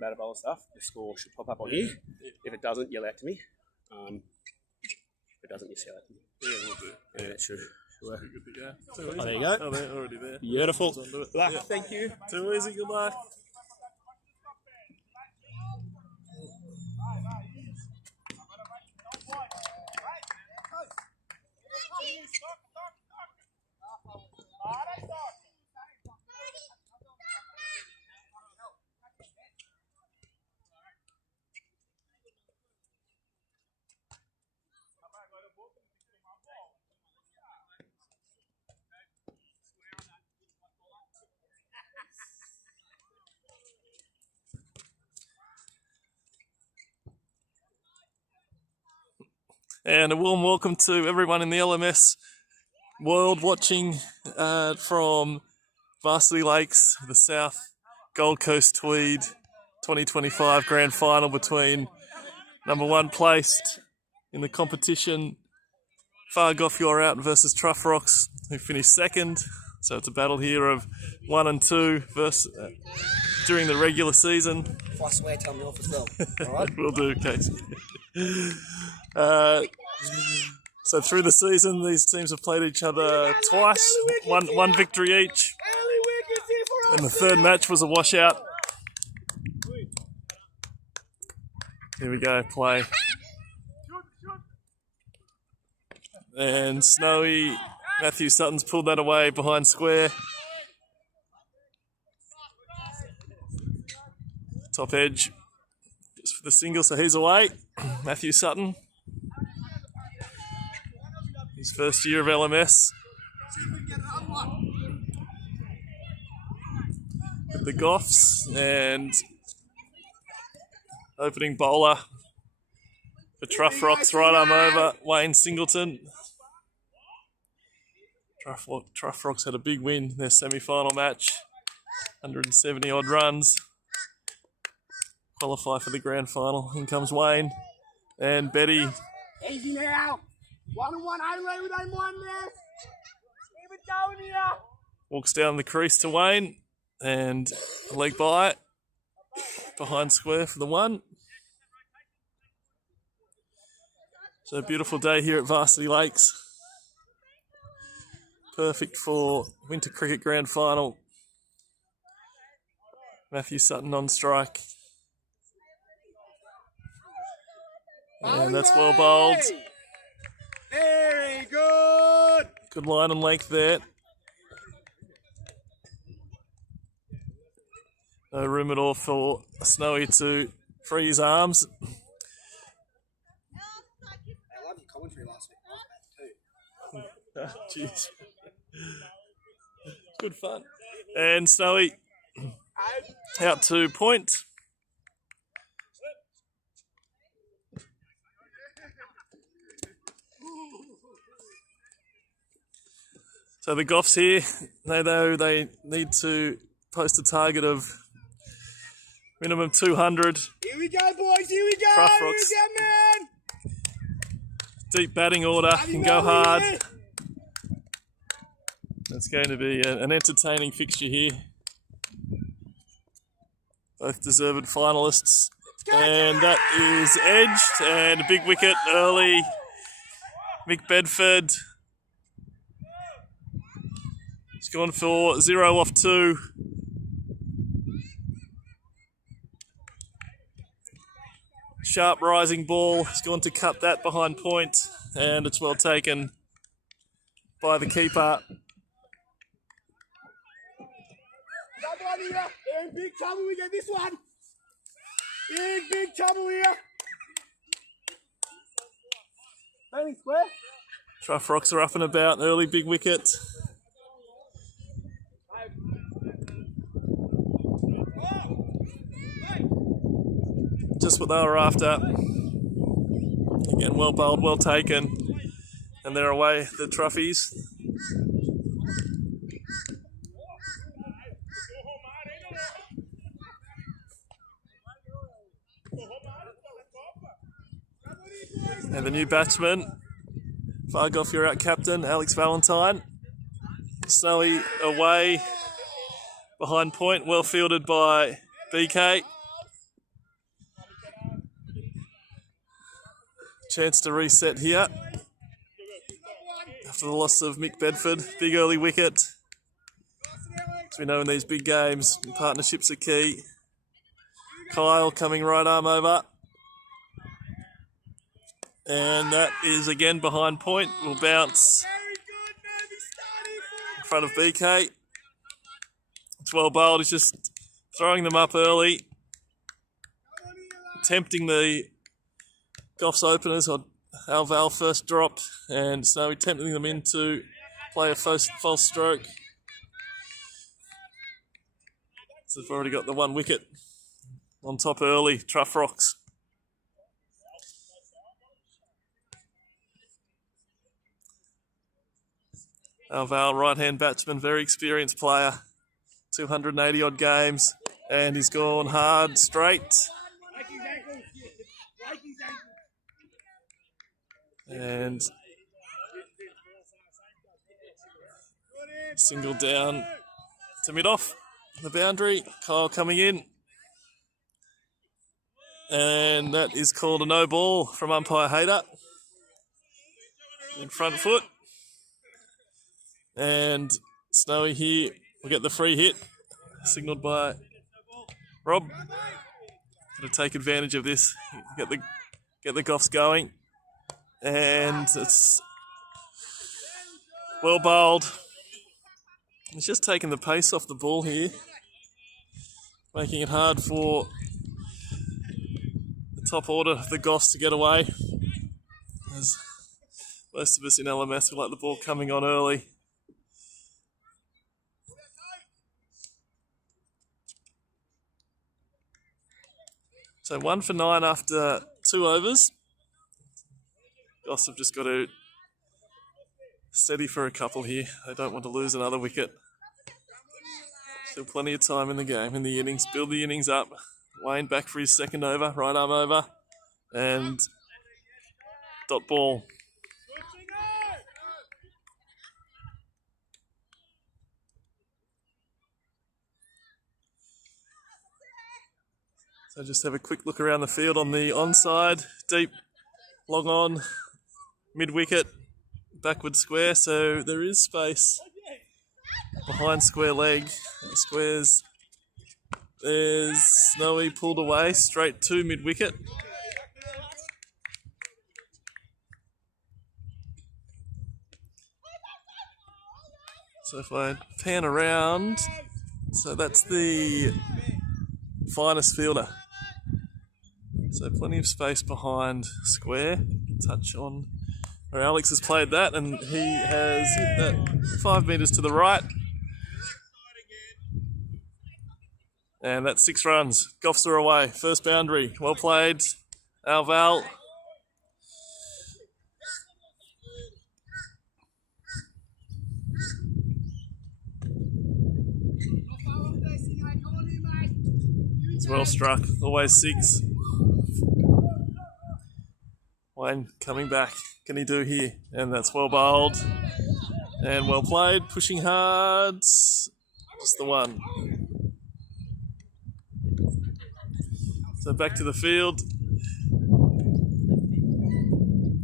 batter bowl stuff, the score should pop up on here. If it doesn't, yell out to me. If it doesn't, just yell out to me. Yeah, we'll do. Yeah, it should work. Oh, there you go. Oh, they're already there. Beautiful. Luck, Yeah. thank you. Too easy, good luck. And a warm welcome to everyone in the LMS world watching from Varsity Lakes, the South Gold Coast Tweed 2025 Grand Final between number one placed in the competition, Fargoff Yorout versus Troughrocks, who finished second. So it's a battle here of 1 and 2 versus during the regular season. If I swear, tell me off as well. All right? We'll do, Casey. So through the season, these teams have played each other twice, one victory each, and the third match was a washout. Here we go, play. And Snowy, Matthew Sutton's pulled that away behind square. Top edge, just for the single, so he's away. Matthew Sutton. His first year of LMS. With the Goffs and opening bowler for Troughrocks, right arm over, Wayne Singleton. Troughrocks had a big win in their semi-final match, 170 odd runs. Qualify for the grand final. In comes Wayne and Betty. Easy now. 1 and 1 only with only one left. Keep it going here. Walks down the crease to Wayne and a leg by behind square for the one. So a beautiful day here at Varsity Lakes. Perfect for winter cricket grand final. Matthew Sutton on strike. And that's well bowled. Very good. Good line and length there. No room at all for Snowy to free his arms. I love your commentary last week. Oh, jeez. Good fun. And Snowy out to point. So the Goffs here, they know they need to post a target of minimum 200. Here we go, boys. Here we go. Troughrocks. Here we go, man. Deep batting order, can go hard. It's going to be an entertaining fixture here. Both deserved finalists. And that is edged, and a big wicket early. Mick Bedford. He's gone for 0 off 2. Sharp rising ball. He's gone to cut that behind point, and it's well taken by the keeper. We're in big trouble. We get this one. In big trouble here. Landing square. Troughrocks are up and about. Early big wicket. Just what they were after. Again, well bowled, well taken. And they're away, the Troughies. And the new batsman, Fargoff Yorout captain, Alex Valentine. Snowy away behind point, well fielded by BK. chance to reset here after the loss of Mick Bedford. Big early wicket. As we know in these big games, partnerships are key. Kyle coming right arm over. And that is again behind point. Will bounce in front of BK. It's well bowled. He's just throwing them up early. Tempting the Goffs openers on Alval first dropped. And so tempting them in to play a false stroke. So they've already got the one wicket on top early. Troughrocks. Alval, right-hand batsman, very experienced player, 280 odd games, and he's gone hard, straight. And single down to mid-off, the boundary. Kyle coming in. And that is called a no ball from umpire Hader. In front foot. And Snowy here will get the free hit, signalled by Rob. Going to take advantage of this, get the Goffs going, and it's well bowled. It's just taking the pace off the ball here, making it hard for the top order, the Goffs, to get away. As most of us in LMS, we like the ball coming on early. So 1 for 9 after 2 overs. Goss have just got to steady for a couple here. They don't want to lose another wicket. Still plenty of time in the game, in the innings. Build the innings up. Wayne back for his second over, right arm over. And dot ball. So just have a quick look around the field on the onside. Deep, long on, mid-wicket, backward square. So there is space behind square leg. Squares, there's Snowy pulled away, straight to mid-wicket. So if I pan around, so that's the finest fielder. So plenty of space behind square. Touch on where Alex has played that, and he has hit that 5 metres to the right. And that's 6 runs. Goffs are away. First boundary. Well played. Alval. It's well struck. Always 6. Wayne coming back. Can he do here? And that's well bowled. And well played. Pushing hard. Just the one. So back to the field.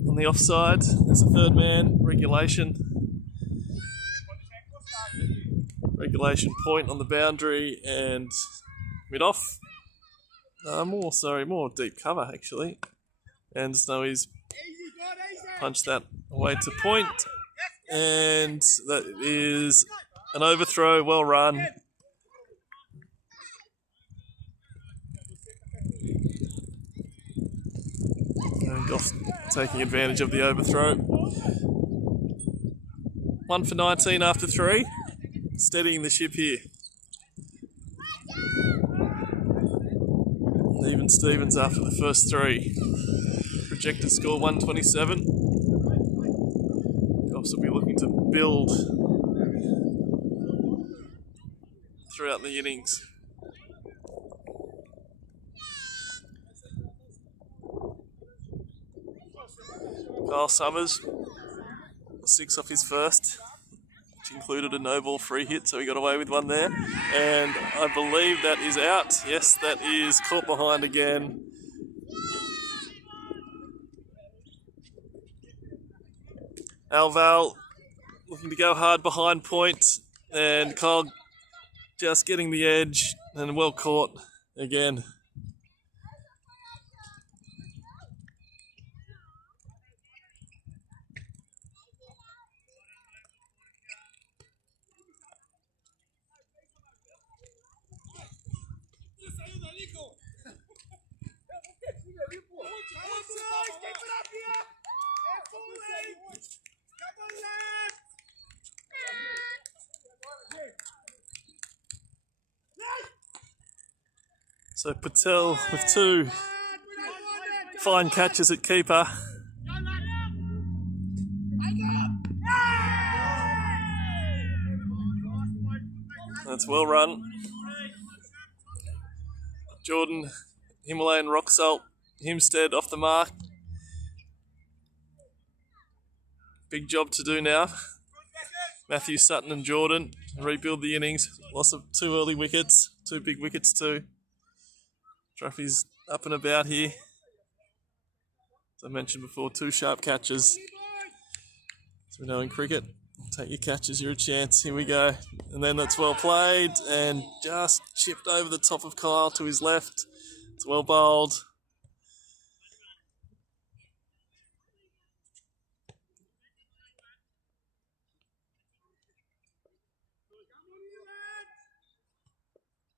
On the offside, there's a third man. Regulation point on the boundary and mid-off. More deep cover actually. And Snowy's punched that away to point. And that is an overthrow, well run. And Goff taking advantage of the overthrow. 1 for 19 after 3. Steadying the ship here. Even Stevens after the first 3. Projected score 127. Goffs will be looking to build throughout the innings. Kyle Summers, 6 off his first, which included a no-ball free hit, so he got away with one there. And I believe that is out. Yes, that is caught behind again. Alval looking to go hard behind point, and Kyle just getting the edge and well caught again. So Patel with 2 fine catches at keeper. That's well run. Jordan, Himalayan rock salt, Himstead off the mark. Big job to do now. Matthew, Sutton and Jordan rebuild the innings. Loss of 2 early wickets, 2 big wickets too. Truffy's up and about here. As I mentioned before, 2 sharp catches. As we know in cricket, take your catches, you're a chance. Here we go. And then that's well played and just chipped over the top of Kyle to his left. It's well bowled.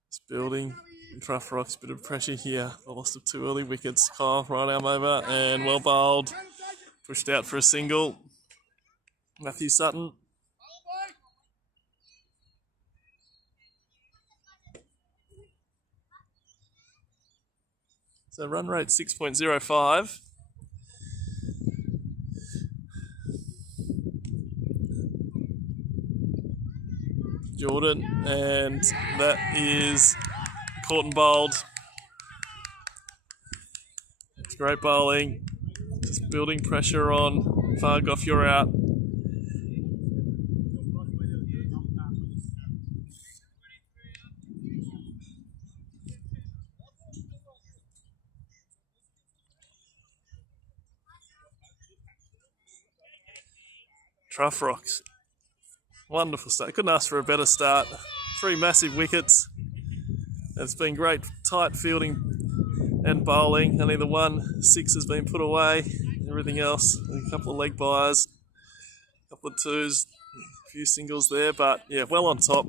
It's building. Troughrocks, bit of pressure here. The loss of 2 early wickets. Kyle, right arm over and well bowled. Pushed out for a single. Matthew Sutton. So run rate 6.05. Jordan, and that is caught and bowled. It's great bowling. Just building pressure on Fargoff Yorout. Troughrocks. Wonderful start. Couldn't ask for a better start. 3 massive wickets. It's been great tight fielding and bowling. Only the 1 6 has been put away. Everything else, a couple of leg byes, a couple of 2s, a few singles there, but yeah, well on top.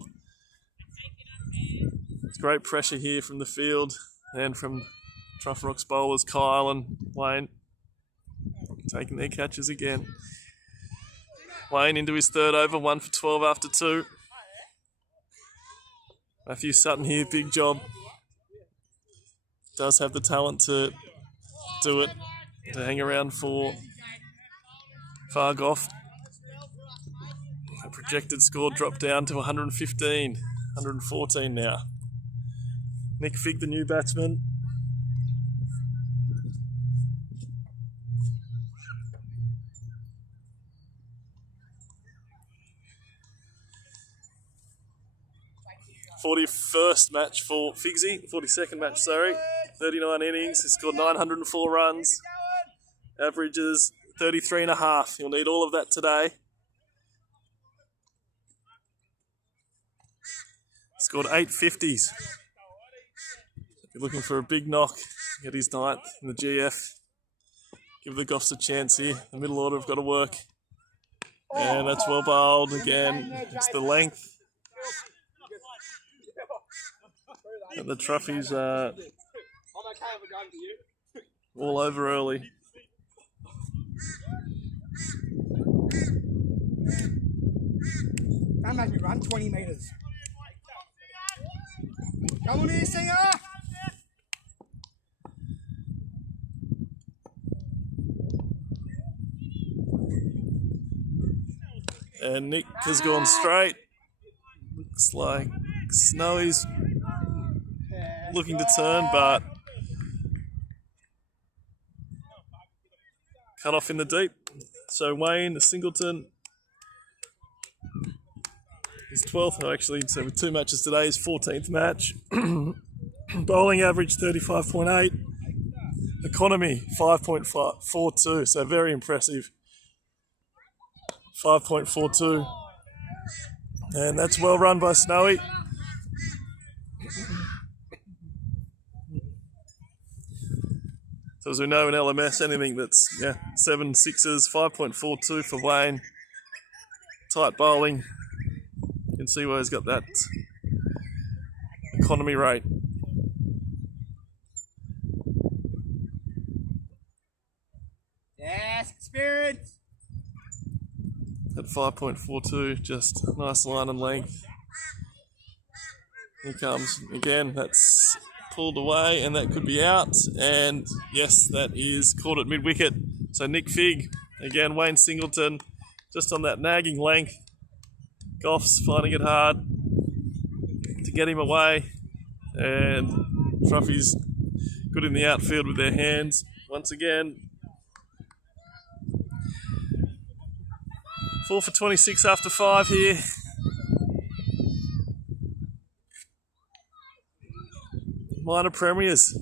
It's great pressure here from the field and from Troughrocks bowlers Kyle and Wayne taking their catches again. Wayne into his 3rd over, 1 for 12 after 2. Matthew Sutton here, big job. Does have the talent to do it, to hang around for Fargoff. The projected score dropped down to 115, 114 now. Nick Figg, the new batsman. '41st match for Figsy, 42nd match, sorry. 39 innings, he scored 904 runs. Averages 33.5. He'll need all of that today. Scored 8 50s. If you're looking for a big knock, get his 9th in the GF. Give the Goffs a chance here. The middle order have got to work. And that's well bowled again. It's the length. And the Truffies are all over early. Don't make me run 20 metres. Come on here, Singer! And Nick has gone straight. Looks like Snowy's looking to turn, but cut off in the deep. So Wayne, the Singleton, his 12th, actually, so with 2 matches today, his 14th match. Bowling average 35.8. Economy 5.42, so very impressive. 5.42. And that's well run by Snowy. So as we know in LMS, anything that's 7 6s, 5.42 for Wayne. Tight bowling. You can see where he's got that economy rate. Yes, experience. At 5.42, just nice line and length. Here comes again, that's pulled away and that could be out. And yes, that is caught at mid-wicket. So Nick Figg, again Wayne Singleton, just on that nagging length. Goff's finding it hard to get him away. And Truffy's good in the outfield with their hands. Once again, 4 for 26 after 5 here. Minor premiers.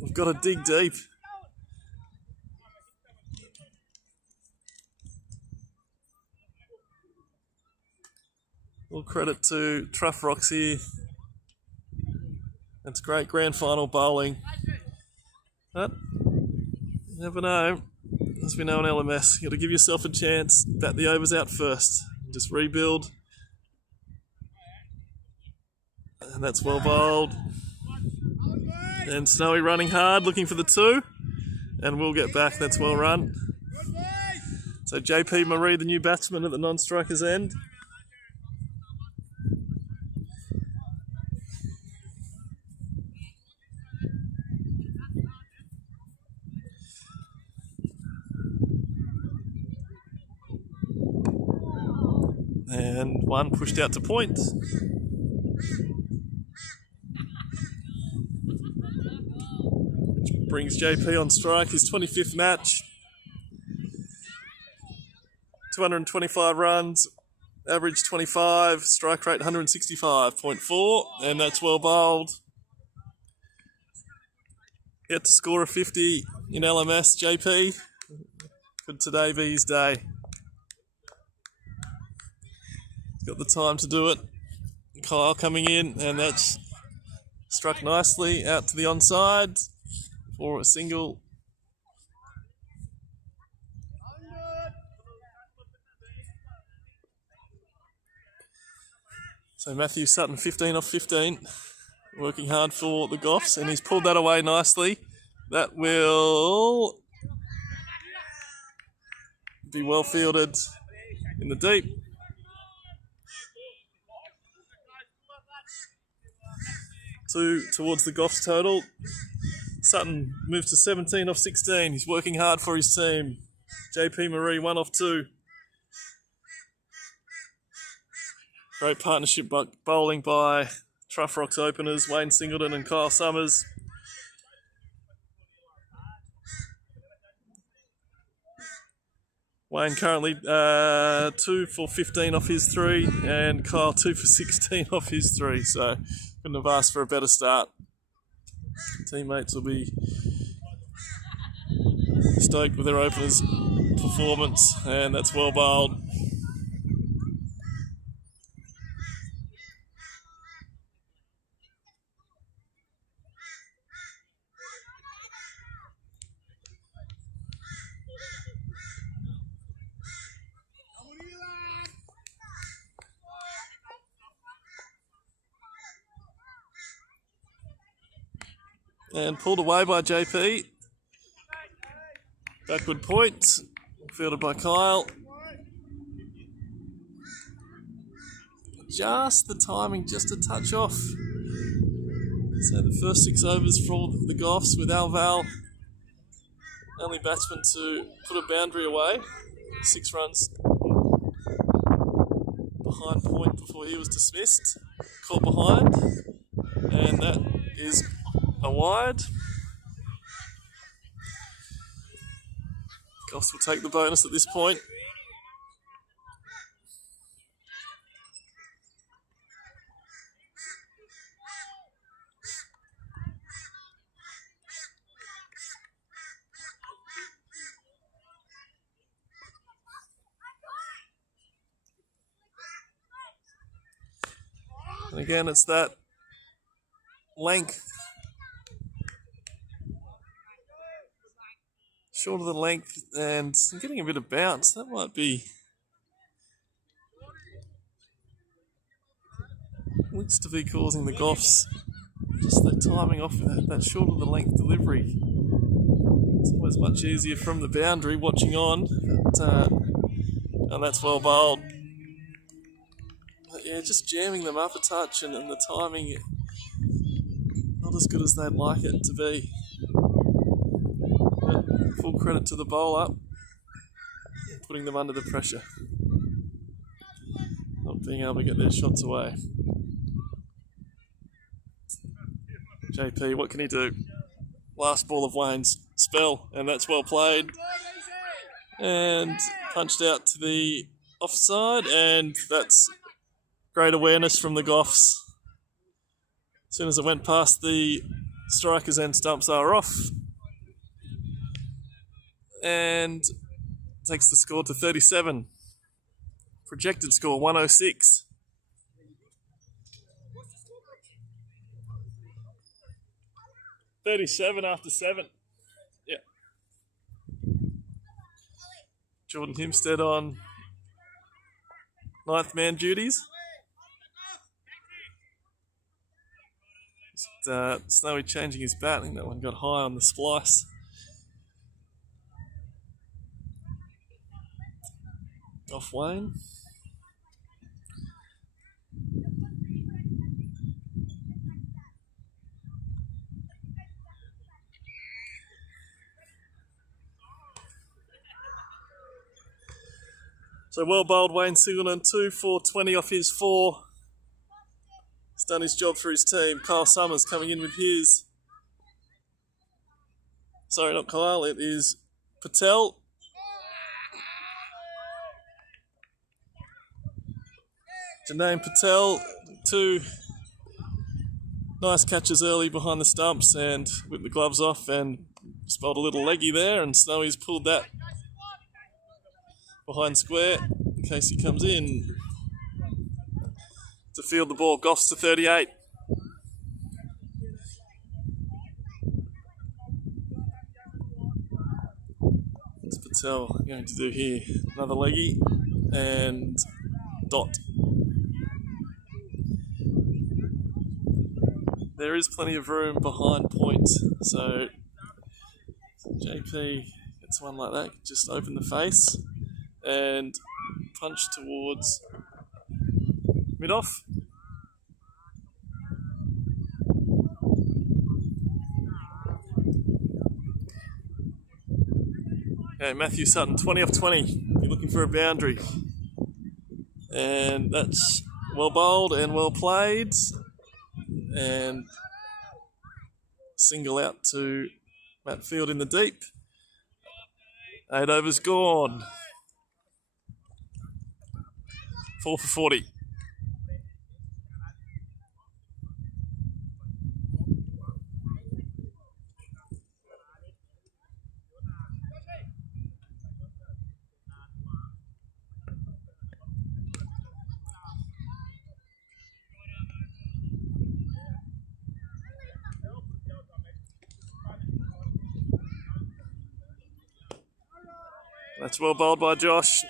We've got to dig deep. All credit to Troughrocks here. That's great grand final bowling. But you never know. As we know in LMS, you've got to give yourself a chance. Bat the overs out first. Just rebuild. And that's well bowled. And Snowy running hard, looking for the 2. And we'll get back. That's well run. So JP Marie, the new batsman at the non-striker's end. And 1 pushed out to point. Which brings JP on strike, his 25th match. 225 runs, average 25, strike rate 165.4, and that's well bowled. Yet to score a 50 in LMS, JP. Could today be his day? Got the time to do it. Kyle coming in, and that's struck nicely out to the onside for a single. So Matthew Sutton, 15 off 15, working hard for the Goffs, and he's pulled that away nicely. That will be well fielded in the deep. Towards the Goffs total. Sutton moves to 17 off 16. He's working hard for his team. JP Marie 1 off 2. Great partnership bowling by Troughrocks openers Wayne Singleton and Kyle Summers. Wayne currently 2 for 15 off his 3, and Kyle 2 for 16 off his 3. So couldn't have asked for a better start. Teammates will be stoked with their openers' performance, and that's well bowled. And pulled away by JP. Backward point, fielded by Kyle. Just the timing, just a touch off. So the first 6 overs for the Goffs with Alval, only batsman to put a boundary away. 6 runs behind point before he was dismissed. Caught behind, and that is a wide. Goffs will take the bonus at this point. And again, it's that length. Short of the length and getting a bit of bounce. That might be... looks to be causing the Goffs. Just the timing off that short of the length delivery. It's always much easier from the boundary watching on. But, and that's well bowled. But yeah, just jamming them up a touch and the timing not as good as they'd like it to be. But full credit to the bowler, putting them under the pressure. Not being able to get their shots away. JP, what can he do? Last ball of Wayne's spell, and that's well played. And punched out to the offside, and that's great awareness from the Goffs. As soon as it went past the strikers and stumps are off. And takes the score to 37. Projected score 106. $37 after 7. Yeah. Jordan Himstead on 9th man duties. Just, Snowy changing his bat. I think that one got high on the splice. Off Wayne. So well bowled Wayne Singleton, 2 for 20 off his 4. He's done his job for his team. Kyle Summers coming in with his. Sorry, not Kyle, it is Patel. Janane Patel, 2 nice catches early behind the stumps and with the gloves off and spelled a little leggy there, and Snowy's pulled that behind square in case he comes in to field the ball. Goffs to 38. What's Patel going to do here? Another leggy and dot. There is plenty of room behind point, so JP gets one like that, just open the face and punch towards mid-off. Okay, Matthew Sutton, 20 off 20. You're looking for a boundary. And that's well bowled and well played. And single out to Matt Field in the deep. 8 overs gone. 4 for 40. That's well bowled by Josh.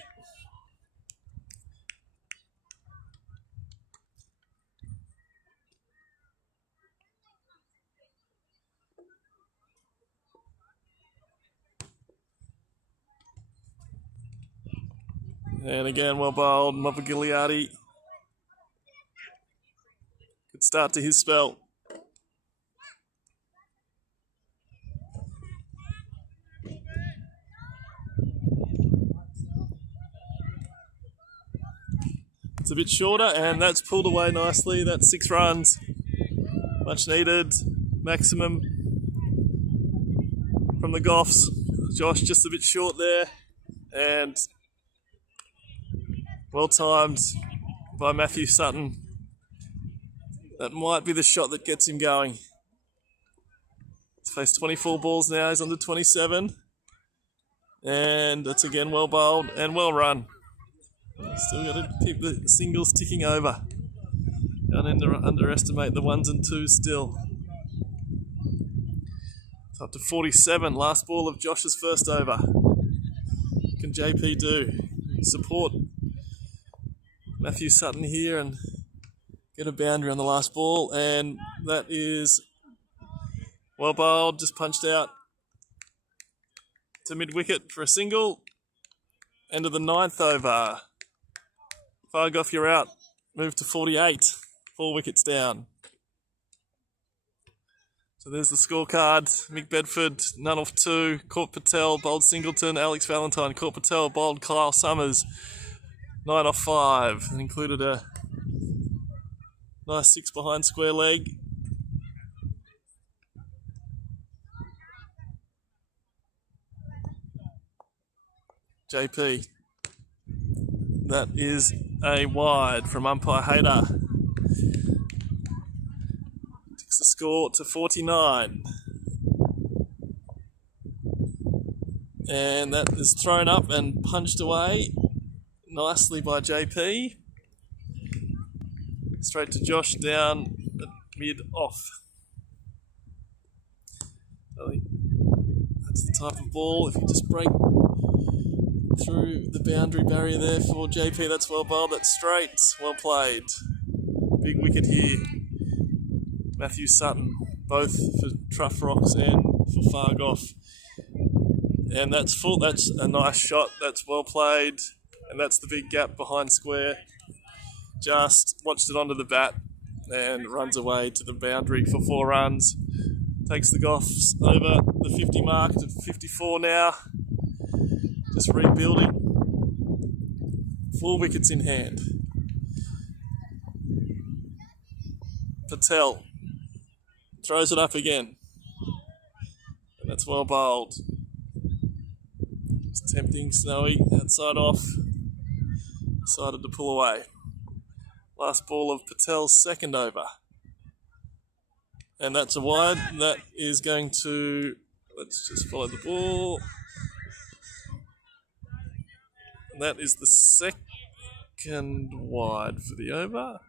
And again, well bowled, Mopper Gigliardi. Good start to his spell. It's a bit shorter, and that's pulled away nicely. That's 6 runs. Much needed. Maximum from the Goffs. Josh just a bit short there. And well timed by Matthew Sutton. That might be the shot that gets him going. He's faced 24 balls now. He's on to 27. And that's again well bowled and well run. Still got to keep the singles ticking over. Don't underestimate the ones and twos still. It's up to 47. Last ball of Josh's first over. What can JP do? Support Matthew Sutton here and get a boundary on the last ball, and that is well bowled, just punched out to mid-wicket for a single. End of the 9th over. Fargoff Yorout moved to 48, 4 wickets down. So there's the scorecard. Mick Bedford, none off 2. Court Patel, bowled Singleton. Alex Valentine, Court Patel, bowled Kyle Summers, 9 off 5. And included a nice 6 behind square leg. JP. That is a wide from umpire Hayter. Takes the score to 49. And that is thrown up and punched away nicely by JP. Straight to Josh down at mid-off. That's the type of ball, if you just break through the boundary barrier there for JP, that's well bowled, that's straight, well played. Big wicket here. Matthew Sutton, both for Troughrocks and for Fargoff. And that's full, that's a nice shot, that's well played, and that's the big gap behind square. Just watched it onto the bat and runs away to the boundary for 4 runs. Takes the Goffs over the 50 mark to 54 now. Just rebuilding. 4 wickets in hand. Patel throws it up again. And that's well bowled. It's tempting, Snowy, outside off. Decided to pull away. Last ball of Patel's second over. And that's a wide. That is going to, let's just follow the ball. And that is the second wide for the over.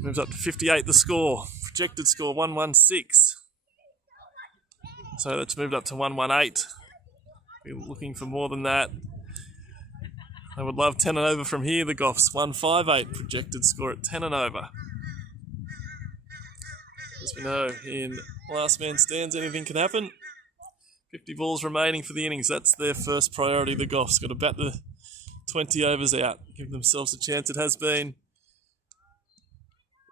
Moves up to 58 the score. Projected score 116. So that's moved up to 118. We're looking for more than that. I would love 10 and over from here, the Goffs. 158 projected score at 10 and over. As we know, in last man stands, anything can happen. 50 balls remaining for the innings. That's their first priority, the Goffs. Got to bat the 20 overs out. Give themselves a chance. It has been a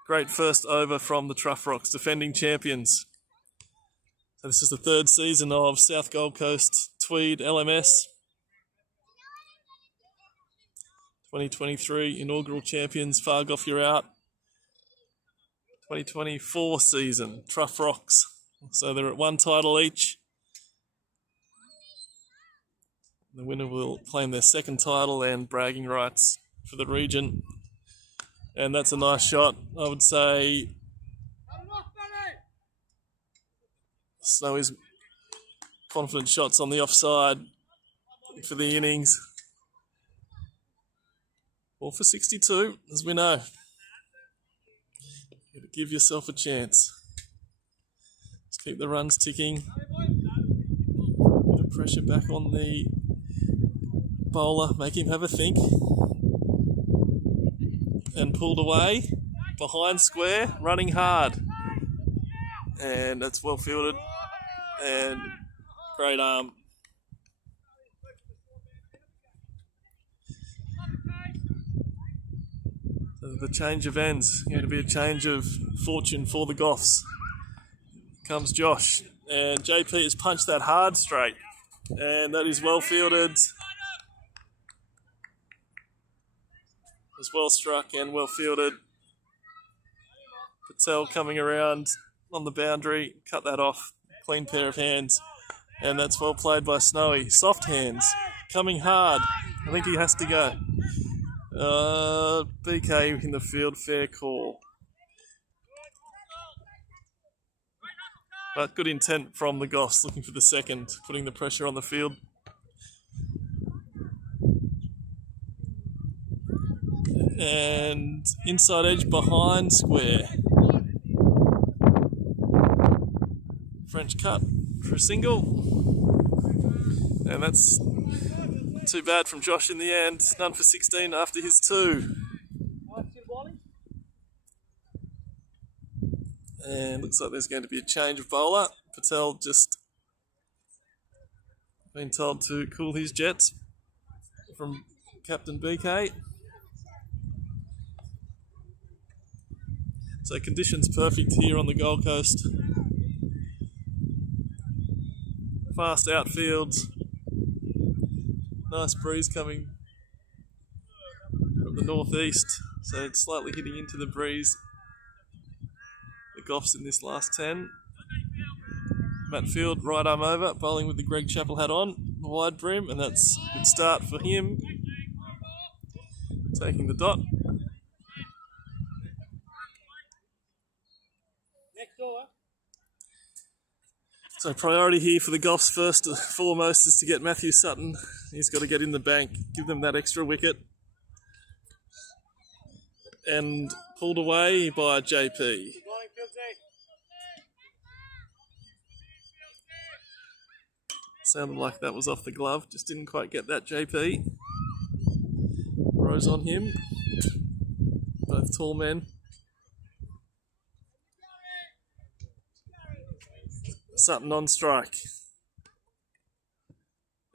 great first over from the Troughrocks, defending champions. So this is the 3rd season of South Gold Coast Tweed LMS. 2023 inaugural champions, Fargoff Yorout. 2024 season, Troughrocks. So they're at 1 title each. The winner will claim their 2nd title and bragging rights for the region. And that's a nice shot. I would say Snowy's confident shots on the offside for the innings. All for 62, as we know. You gotta give yourself a chance. Just keep the runs ticking. A bit of pressure back on the bowler, make him have a think. And pulled away, behind square, running hard. And that's well fielded. And great arm. So the change of ends, going to be a change of fortune for the Goffs. Comes Josh, and JP has punched that hard straight. And that is well fielded. Was well struck and well fielded. Patel coming around on the boundary, cut that off. Clean pair of hands. And that's well played by Snowy. Soft hands, coming hard. I think he has to go. BK in the field, fair call. But good intent from the Goffs, looking for the second, putting the pressure on the field. And inside edge behind square. French cut for a single. And that's too bad from Josh in the end. None for 16 after his 2. And looks like there's going to be a change of bowler. Patel just been told to cool his jets from Captain BK. So conditions perfect here on the Gold Coast. Fast outfields. Nice breeze coming from the northeast. So it's slightly hitting into the breeze. The Goffs in this last 10. Matt Field, right arm over, bowling with the Greg Chappell hat on, the wide brim, and that's a good start for him. Taking the dot. So priority here for the Goffs first and foremost is to get Matthew Sutton. He's got to get in the bank, give them that extra wicket. And pulled away by JP. Sounded like that was off the glove, just didn't quite get that JP. Rose on him. Both tall men. Sutton on strike.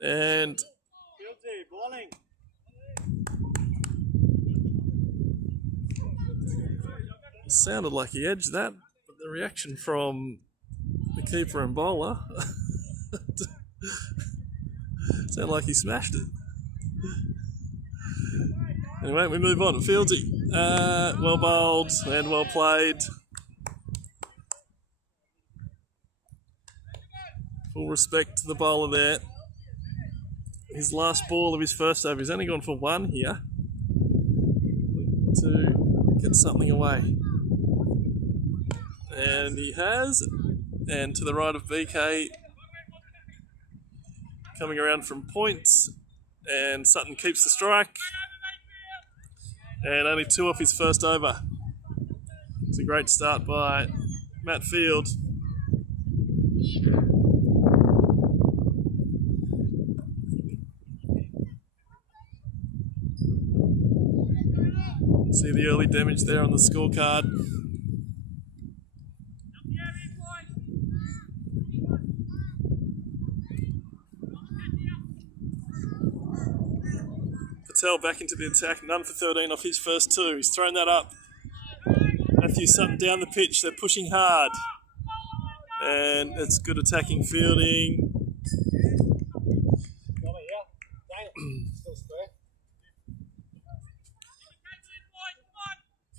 And it sounded like he edged that, but the reaction from the keeper and bowler sounded like he smashed it. Anyway, we move on to Fieldsy. Well bowled and well played. Full respect to the bowler there. His last ball of his first over. He's only gone for 1 here to get something away. And he has. And to the right of BK, coming around from points. And Sutton keeps the strike. And only 2 off his first over. It's a great start by Matt Field. See the early damage there on the scorecard. Patel back into the attack, none for 13 off his first 2. He's thrown that up. Matthew Sutton down the pitch, they're pushing hard. And it's good attacking fielding.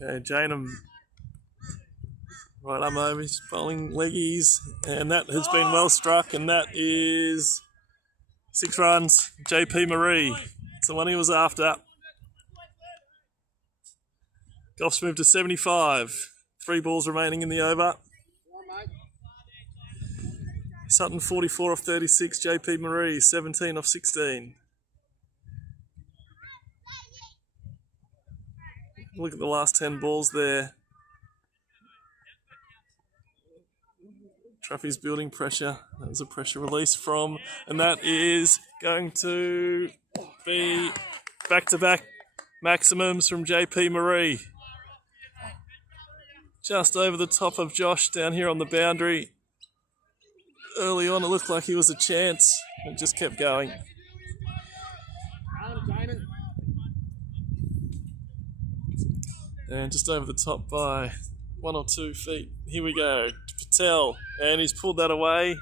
Okay, Janum, right arm over, he's bowling leggies, and that has been well struck, and that is 6 runs. JP Marie, it's the one he was after. Goffs moved to 75, 3 balls remaining in the over. Sutton 44 off 36, JP Marie 17 off 16. Look at the last 10 balls there. Truffy's building pressure. That was a pressure release from, and that is going to be back-to-back maximums from JP Marie. Just over the top of Josh down here on the boundary. Early on it looked like he was a chance. It just kept going. And just over the top by 1 or 2 feet. Here we go. Patel. And he's pulled that away.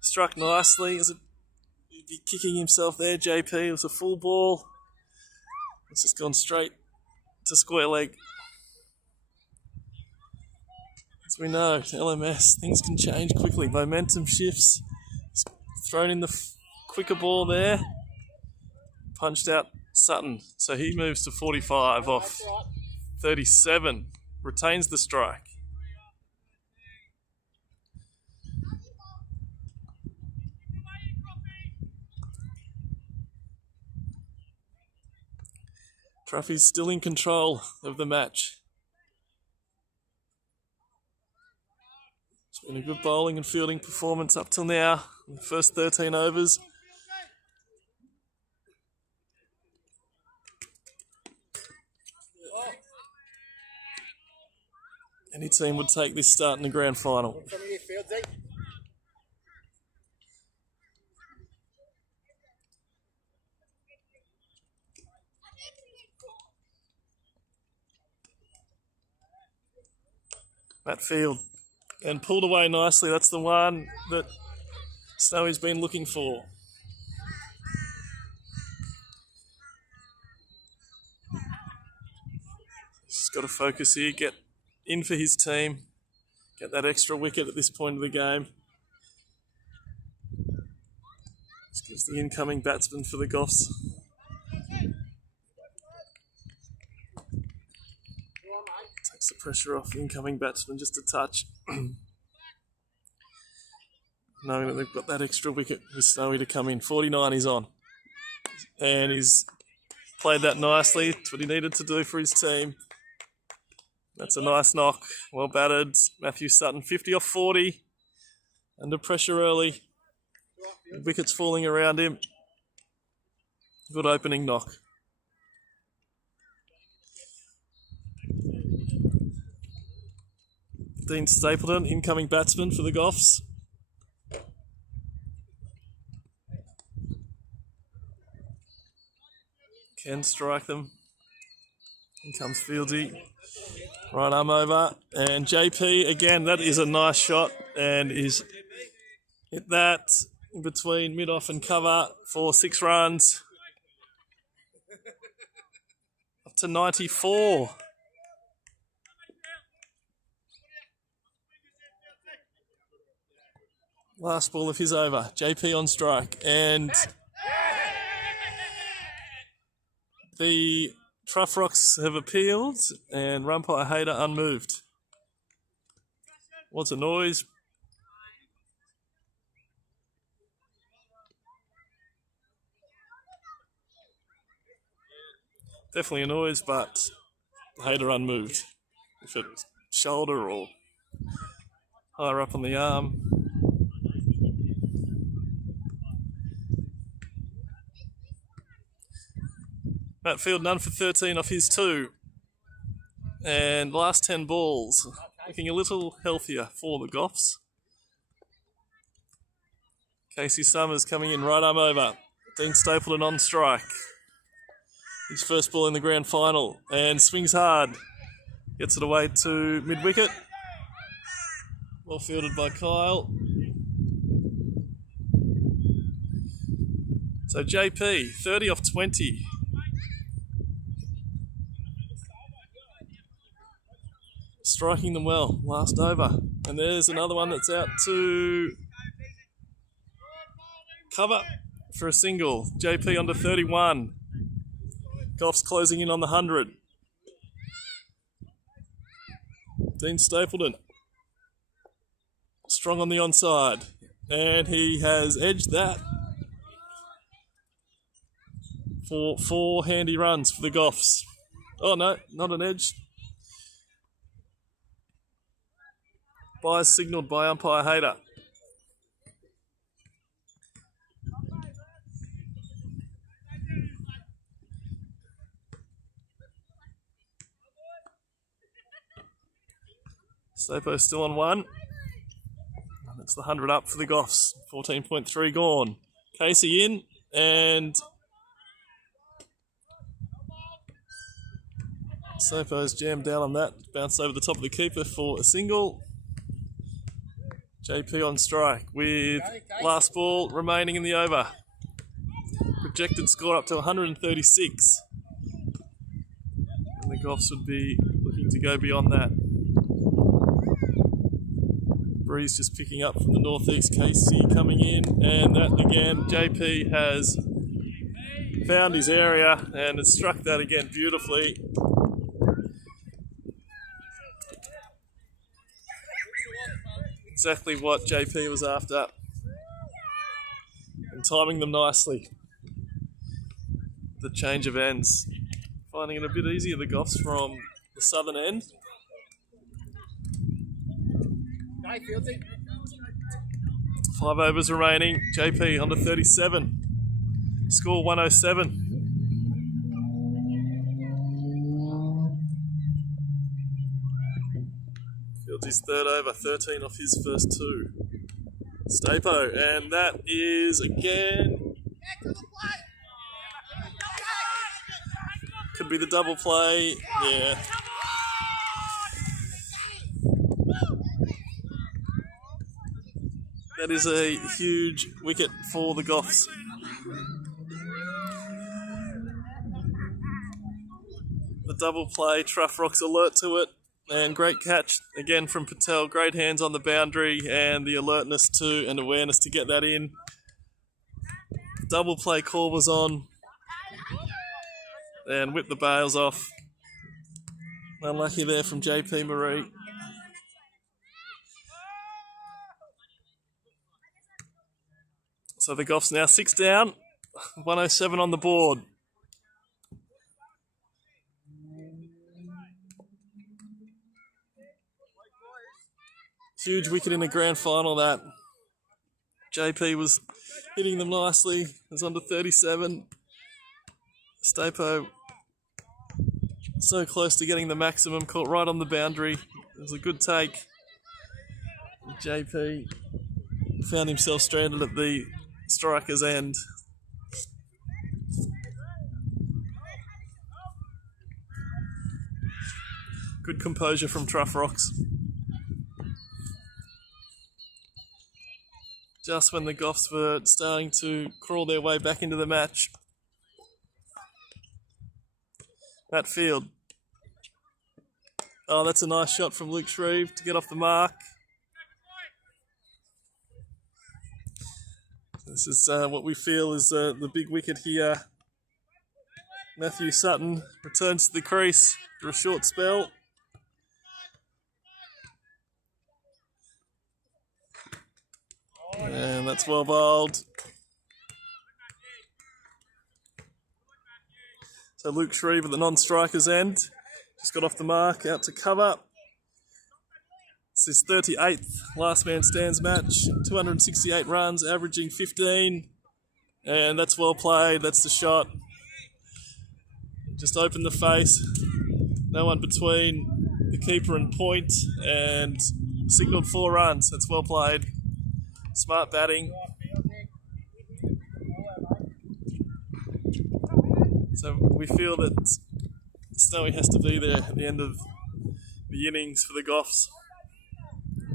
Struck nicely. He'd be kicking himself there, JP. It was a full ball. It's just gone straight to square leg. As we know, LMS, things can change quickly. Momentum shifts. He's thrown in the quicker ball there. Punched out Sutton, so he moves to 45 off 37, retains the strike. Truffy's still in control of the match. It's been a good bowling and fielding performance up till now in the first 13 overs. Any team would take this start in the grand final. That field. And pulled away nicely. That's the one that Snowy's been looking for. He's got to focus here, get in for his team, get that extra wicket at this point of the game. This gives the incoming batsman for the Goffs takes the pressure off the incoming batsman just a touch. Knowing that they've got that extra wicket with Snowy to come in. 49 he's on. And he's played that nicely. It's what he needed to do for his team. That's a nice knock. Well batted. Matthew Sutton, 50 off 40. Under pressure early. Wickets falling around him. Good opening knock. Dean Stapleton, incoming batsman for the Goffs. Can strike them. In comes Fieldsy. Right arm over. And JP, again, that is a nice shot. And is hit that in between mid-off and cover for 6 runs. Up to 94. Last ball of his over. JP on strike. And the Troughrocks have appealed and umpire Hayter unmoved. What's a noise? Definitely a noise, but Hayter unmoved. If it's shoulder or higher up on the arm. Matt Field, none for 13 off his 2. And last 10 balls, looking a little healthier for the Goffs. Casey Summers coming in right arm over. Dean Stapleton on strike. His first ball in the grand final. And swings hard. Gets it away to mid-wicket. Well fielded by Kyle. So JP, 30 off 20. Striking them well, last over. And there's another one that's out to cover for a single. JP under 31. Goff's closing in on the 100. Dean Stapleton. Strong on the onside. And he has edged that for 4 handy runs for the Goffs. Oh no, not an edge. Byes signalled by umpire Hayter. Stapo still on 1. And that's the 100 up for the Goffs. 14.3 gone. Casey in and Stapo's jammed down on that. Bounced over the top of the keeper for a single. JP on strike with last ball remaining in the over. Projected score up to 136. And the Goffs would be looking to go beyond that. Breeze just picking up from the northeast. Casey coming in, and that again, JP has found his area and has struck that again beautifully. Exactly what JP was after. And timing them nicely. The change of ends Finding it a bit easier, the Goffs from the southern end. Can I field it? 5 overs remaining. JP on to 37. Score 107. Fields his third over, 13 off his first 2. Stapo, and that is again. Could be the double play. Yeah. That is a huge wicket for the Goffs. The double play, Troughrocks alert to it, and great catch again from Patel. Great hands on the boundary and the alertness to and awareness to get that in. Double play call was on and whipped the bails off. Unlucky there from JP Marie. So the Goffs now 6 down, 107 on the board. Huge wicket in the grand final that. JP was hitting them nicely. It was under 37. Stapo so close to getting the maximum, caught right on the boundary. It was a good take. JP found himself stranded at the striker's end. Good composure from Troughrocks. Just when the Goffs were starting to crawl their way back into the match. That field. Oh, that's a nice shot from Luke Shreve to get off the mark. This is what we feel is the big wicket here. Matthew Sutton returns to the crease for a short spell. And that's well bowled. So Luke Shreve at the non-striker's end. Just got off the mark, out to cover. It's his 38th last man stands match. 268 runs, averaging 15. And that's well played, that's the shot. Just opened the face. No one between the keeper and point, and signalled 4 runs. That's well played. Smart batting. So we feel that Snowy has to be there at the end of the innings for the Goffs.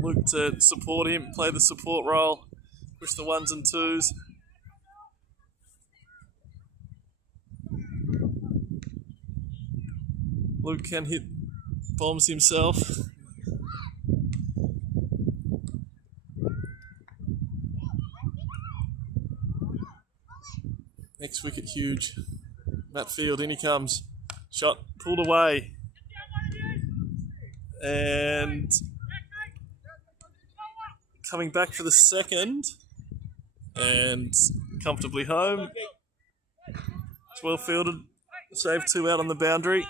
Look to support him, play the support role, push the 1s and 2s. Luke can hit bombs himself. Next wicket huge. Matt Field, in he comes. Shot pulled away. And coming back for the second. And comfortably home. It's well fielded. Save 2 out on the boundary.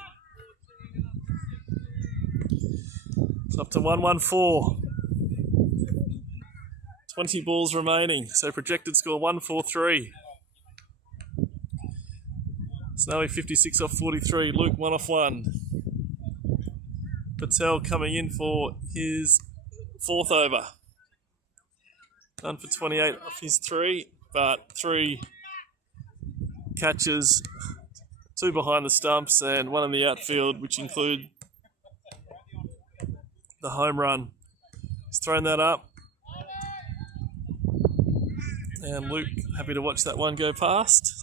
It's up to 114. 20 balls remaining. So projected score 143. Snowy 56 off 43, Luke 1 off 1. Patel coming in for his 4th over. 1 for 28 off his 3, but 3 catches, 2 behind the stumps and 1 in the outfield, which include the home run. He's thrown that up. And Luke happy to watch that one go past.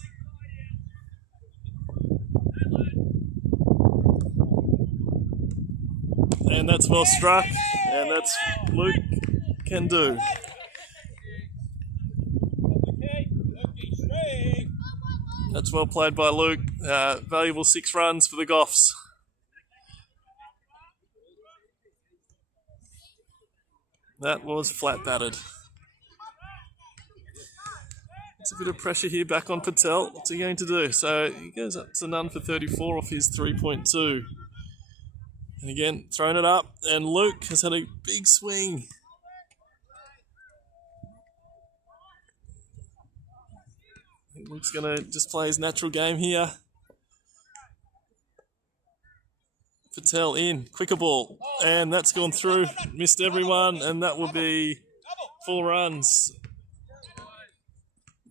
And that's well struck, and that's Luke can do. That's well played by Luke. Valuable 6 runs for the Goffs. That was flat batted. It's a bit of pressure here back on Patel. What's he going to do? So he goes up to none for 34 off his 3.2. And again, throwing it up, and Luke has had a big swing. I think Luke's going to just play his natural game here. Patel in, quicker ball, and that's gone through, missed everyone, and that will be 4 runs.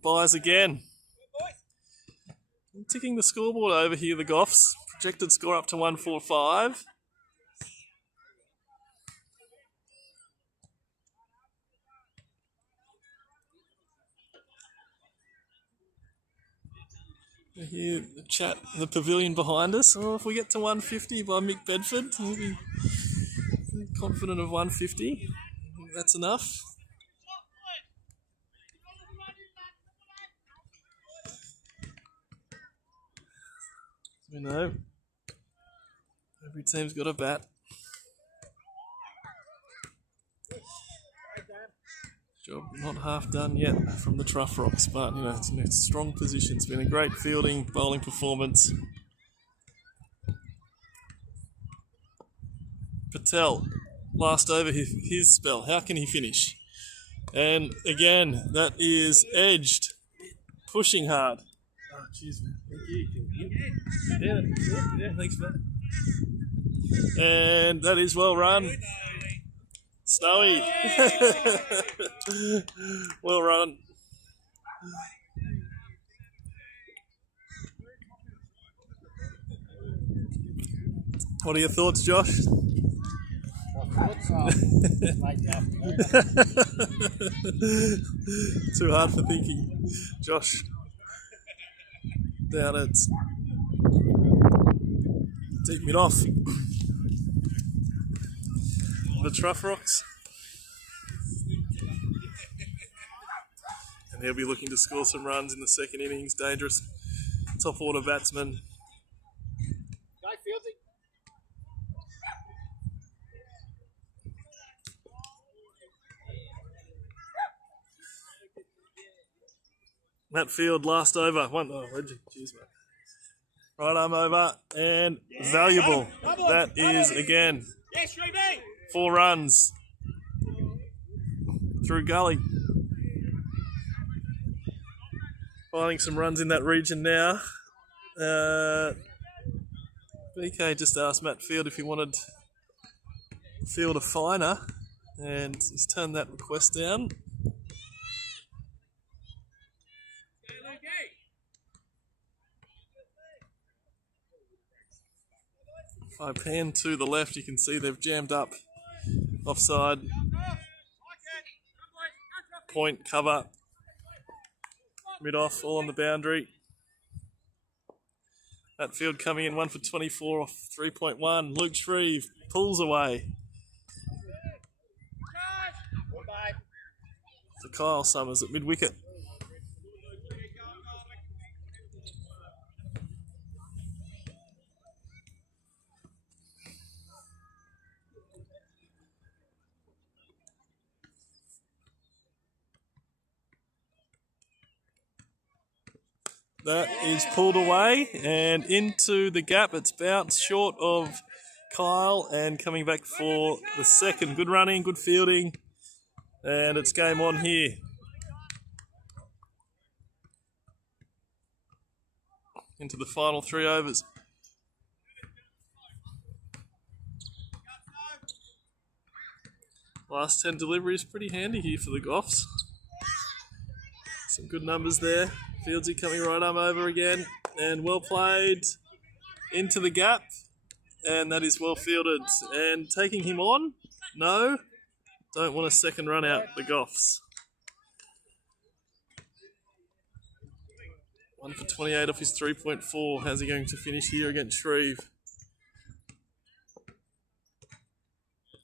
Buys again. Ticking the scoreboard over here, the Goffs. Projected score up to 145. Here, the chat in the pavilion behind us. Oh, if we get to 150 by Mick Bedford, we'll be confident of 150. That's enough. We know every team's got a bat. Job not half done yet from the Troughrocks, but it's in a strong position. It's been a great fielding, bowling performance. Patel, last over his spell. How can he finish? And again, that is edged, pushing hard. Oh, jeez, man. Thank you. Yeah, thanks, man. And that is well run. Snowy. Well run. What are your thoughts, Josh? Too hard for thinking. Josh down at deep mid off. The Troughrocks. And he'll be looking to score some runs in the second innings. Dangerous top order batsman. Guy fielding. Matt Field, last over. Cheers, mate. Right arm over and valuable. That is again 4 runs through gully. Finding some runs in that region now. BK just asked Matt Field if he wanted to field a finer, and he's turned that request down. If I pan to the left, you can see they've jammed up offside. Point, cover, mid-off, all on the boundary. That field coming in 1 for 24 off 3.1. Luke Shreve pulls away. To Kyle Summers at mid-wicket. That is pulled away and into the gap. It's bounced short of Kyle and coming back for the second. Good running, good fielding, and it's game on here. Into the final 3 overs. Last 10 deliveries, pretty handy here for the Goffs. Some good numbers there. Fieldsy coming right arm over again, and well played into the gap, and that is well fielded. And taking him on? No, don't want a second run out, the Goffs. 1 for 28 off his 3.4. How's he going to finish here against Shreve?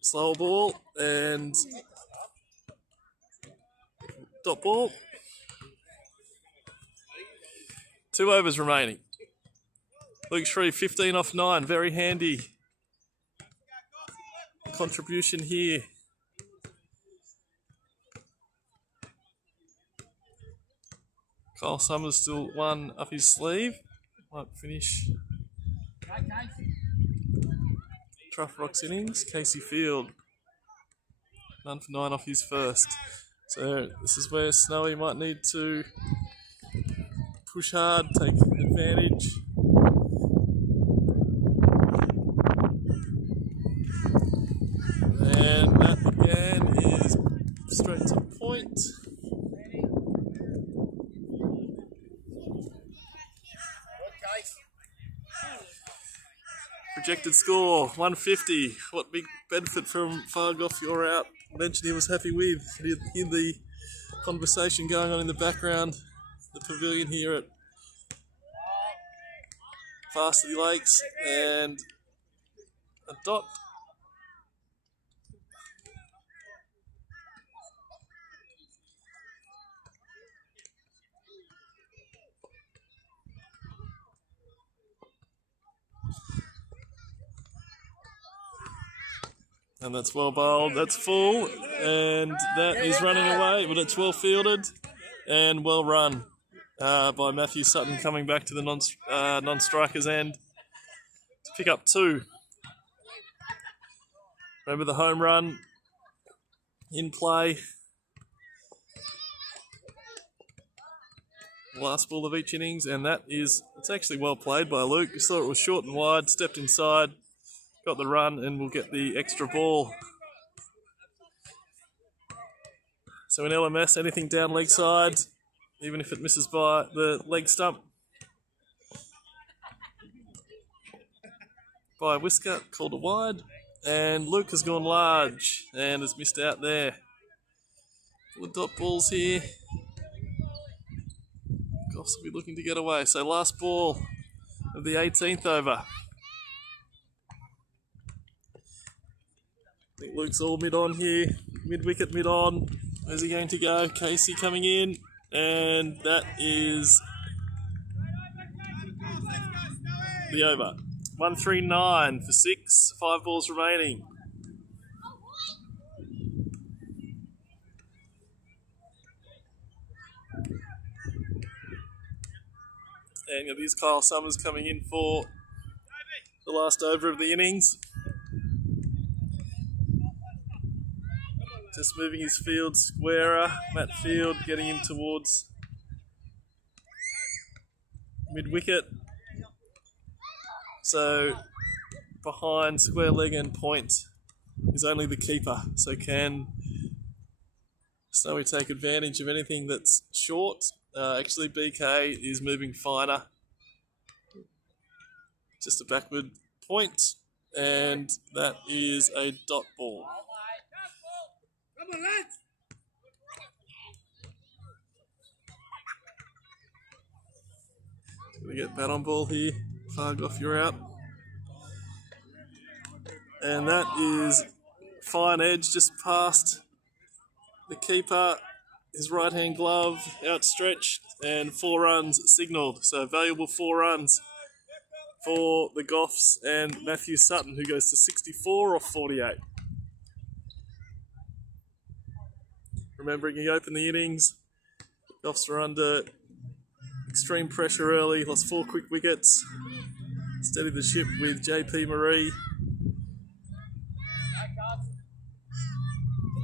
Slow ball and dot ball. 2 overs remaining. Luke Shreve, 15 off 9. Very handy contribution here. Kyle Summers still one up his sleeve. Might finish Troughrocks innings. Casey Field, 9 for 9 off his first. So this is where Snowy might need to push hard, take advantage. And that again is straight to point. Projected score 150. What big benefit from Fargoff Yorout. Mentioned he was happy with. You hear the conversation going on in the background. The pavilion here at Fargoff Lakes, and a dot. And that's well bowled, that's full, and that is running away, but it's well fielded and well run by Matthew Sutton, coming back to the non-strikers end to pick up 2. Remember the home run in play. Last ball of each innings, and it's actually well played by Luke. You saw it was short and wide, stepped inside, got the run, and we'll get the extra ball. So in LMS, anything down leg side, even if it misses by the leg stump, by a whisker, called a wide, and Luke has gone large and has missed out there. The dot balls here. Goffs will be looking to get away. So last ball of the 18th over. I think Luke's all mid-on here. Mid-wicket, mid-on. Where's he going to go? Casey coming in. And that is the over. 139 for 6. 5 balls remaining. And there's Kyle Summers coming in for the last over of the innings. Just moving his field squarer. Matt Field getting him towards mid-wicket. So behind square leg and point is only the keeper. So can Snowy take advantage of anything that's short? Actually, BK is moving finer. Just a backward point, and that is a dot ball. Gonna get bat on ball here. Fargoff Yorout. And that is fine edge just past the keeper. His right hand glove outstretched, and 4 runs signalled. So valuable 4 runs for the Goffs and Matthew Sutton, who goes to 64 off 48. Remembering he opened the innings, Goffs were under extreme pressure early, lost 4 quick wickets, steadied the ship with JP Marie.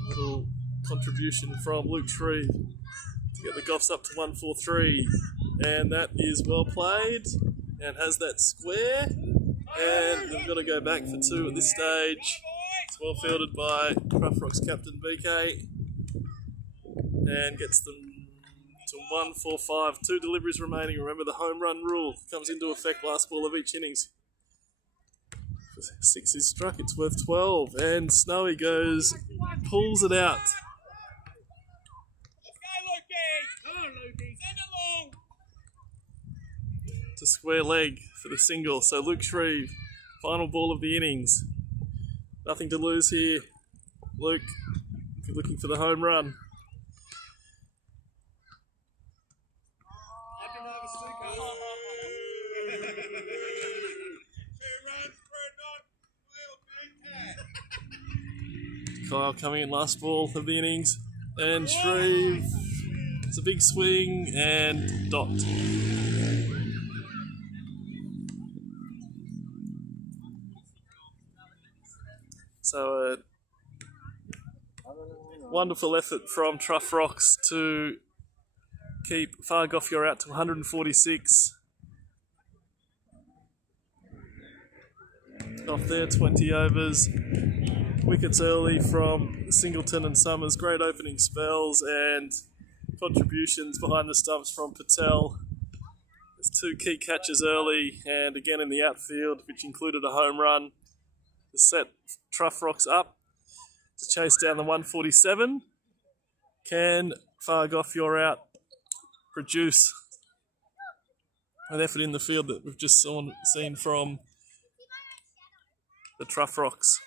Little contribution from Luke Shreve to get the Goffs up to 143, and that is well played and has that square, and they've got to go back for 2 at this stage. It's well fielded by Troughrocks captain BK and gets them to 145. 2 deliveries remaining. Remember the home run rule comes into effect last ball of each innings. 6 is struck, it's worth 12, and Snowy pulls it out. To square leg for the single. So Luke Shreve, final ball of the innings. Nothing to lose here, Luke, if you're looking for the home run. Kyle coming in last ball of the innings, and Shreve It's a big swing and dot. So a wonderful effort from Troughrocks to keep Fargoff Yorout to 146. Off there, 20 overs. Wickets early from Singleton and Summers. Great opening spells and contributions behind the stumps from Patel. There's 2 key catches early and again in the outfield, which included a home run to set Troughrocks up to chase down the 147. Can Fargoff Yorout produce an effort in the field that we've just seen from the Troughrocks?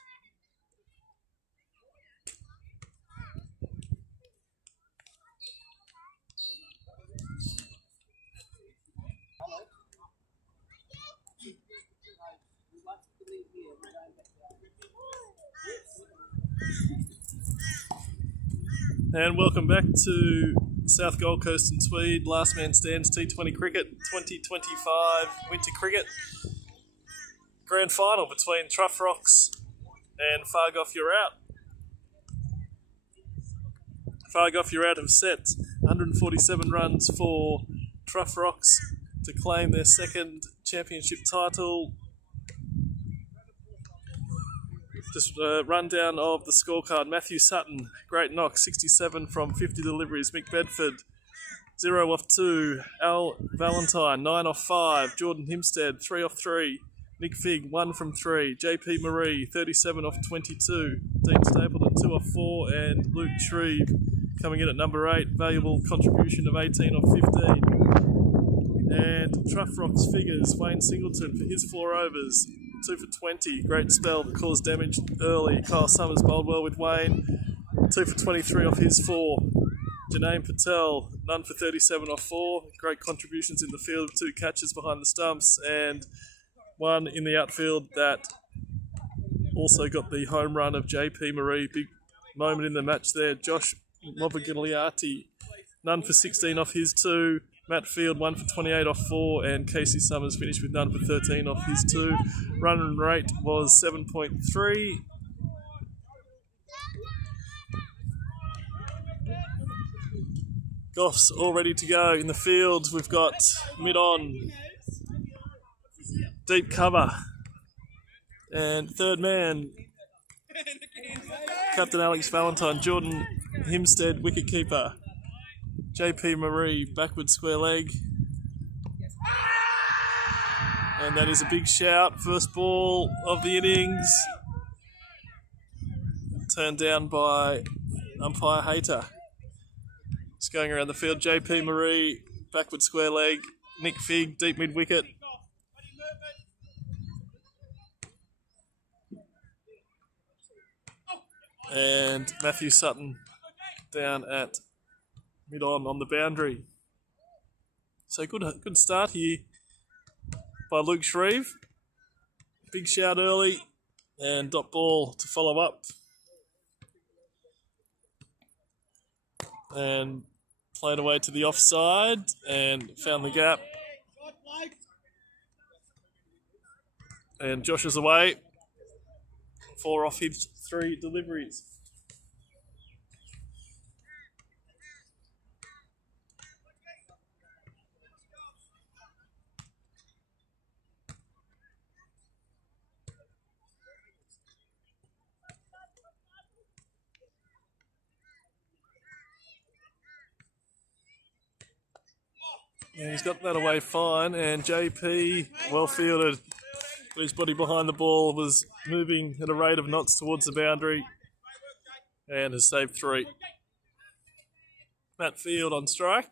And welcome back to South Gold Coast and Tweed. Last man stands T20 cricket, 2025 winter cricket. Grand final between Troughrocks and Fargoff Yorout. Fargoff Yorout have set 147 runs for Troughrocks to claim their second championship title. Just a rundown of the scorecard. Matthew Sutton, great knock, 67 from 50 deliveries. Mick Bedford, 0 off 2. Al Valentine, 9 off 5. Jordan Himstead, 3 off 3. Nick Figg, 1 from 3. JP Marie, 37 off 22. Dean Stapleton, 2 off 4. And Luke Shreve coming in at number 8. Valuable contribution of 18 off 15. And Troughrocks figures, Wayne Singleton for his 4 overs. 2 for 20, great spell that caused damage early. Kyle Summers bowled well with Wayne, 2 for 23 off his 4. Janane Patel, none for 37 off 4. Great contributions in the field, 2 catches behind the stumps, and 1 in the outfield that also got the home run of JP Marie. Big moment in the match there. Josh Movagliati, none for 16 off his 2. Matt Field, 1 for 28 off 4, and Casey Summers finished with none for 13 off his 2. Run rate was 7.3. Goff's all ready to go in the field. We've got mid-on, deep cover, and third man, Captain Alex Valentine, Jordan Himstead, wicketkeeper. JP Marie, backward square leg. And that is a big shout. First ball of the innings. Turned down by umpire Hayter. Just going around the field. JP Marie, backward square leg. Nick Figg, deep mid wicket. And Matthew Sutton down at mid-on the boundary. So good start here by Luke Shreve. Big shout early and dot ball to follow up. And played away to the offside and found the gap. And Josh is away. 4 off his 3 deliveries. Yeah, he's got that away fine, and JP, well fielded. Got his body behind the ball, was moving at a rate of knots towards the boundary, and has saved 3. Matt Field on strike.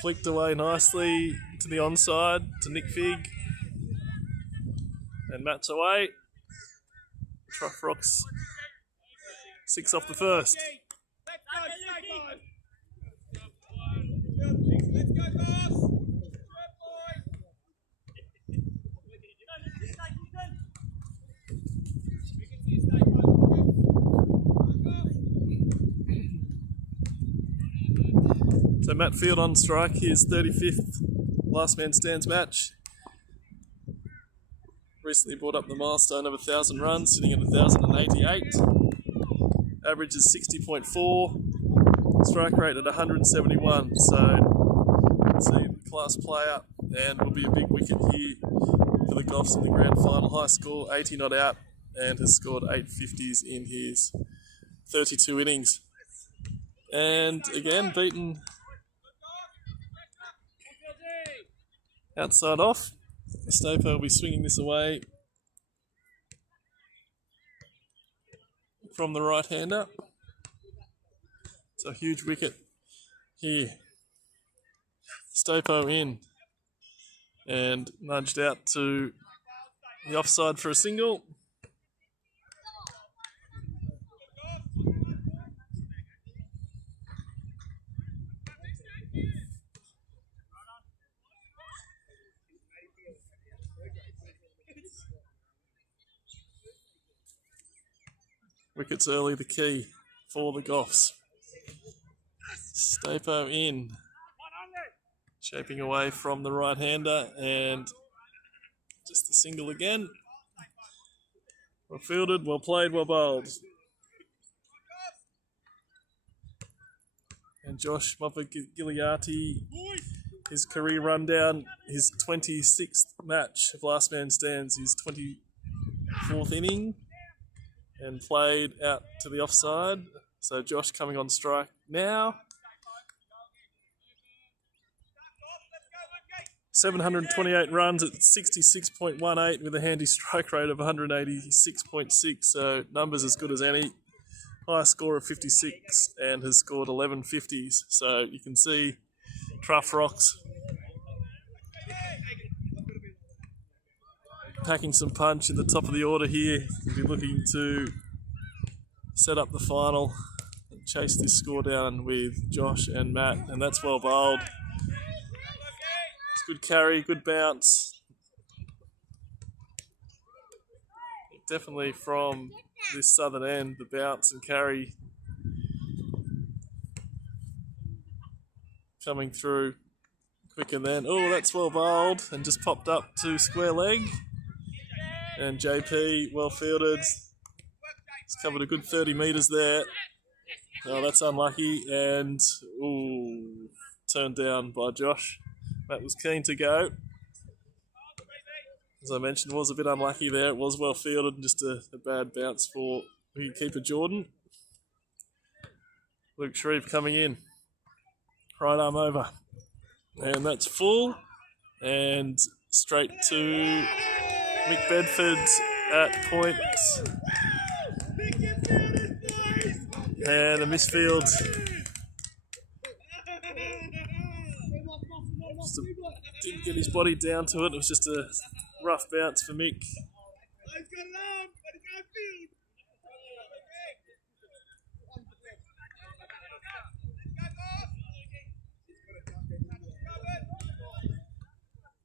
Flicked away nicely to the onside, to Nick Figg. And Matt's away. Troughrocks 6 off the first. Matt Field on strike. His 35th last man stands match. Recently brought up the milestone of 1,000 runs, sitting at 1,088. Average is 60.4. Strike rate at 171. So, see, class player, and will be a big wicket here for the Goffs in the grand final. High score, 80 not out, and has scored 8 50s in his 32 innings. And again, beaten outside off. Stapo will be swinging this away from the right-hander. It's a huge wicket here. Stapo in and nudged out to the offside for a single. Wickets early, the key for the Goffs. Stapo in, shaping away from the right-hander, and just a single again. Well fielded, well played, well bowled. And Josh Giliati, his career rundown, his 26th match of last man stands, his 24th inning, and played out to the offside. So Josh coming on strike now. 728 runs at 66.18 with a handy strike rate of 186.6. So numbers as good as any. High score of 56 and has scored 11 50s. So you can see Troughrocks packing some punch in the top of the order here. We'll be looking to set up the final and chase this score down with Josh and Matt, and that's well bowled. It's good carry, good bounce. Definitely from this southern end, the bounce and carry coming through quicker than, oh, that's well bowled and just popped up to square leg. And JP, well fielded. He's covered a good 30 metres there. Oh, that's unlucky. And, ooh, turned down by Josh. That was keen to go. As I mentioned, was a bit unlucky there. It was well fielded and just a bad bounce for wicketkeeper Jordan. Luke Shreve coming in. Right arm over. And that's full. And straight to Mick Bedford at point. And a misfield. Didn't get his body down to it. It was just a rough bounce for Mick.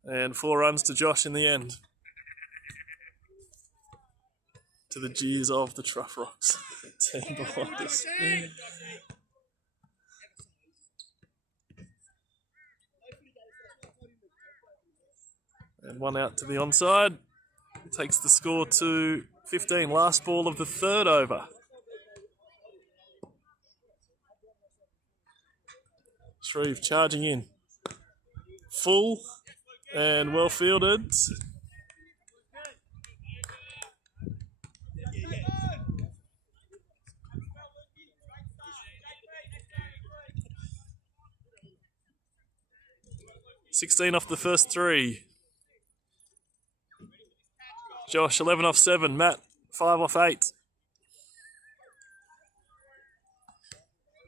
And 4 runs to Josh in the end. To the jeers of the Troughrocks team behind us. And 1 out to the onside. Takes the score to 15. Last ball of the 3rd over. Shreve charging in. Full and well fielded. $16 off the first 3. Josh, 11 off 7. Matt, 5 off 8.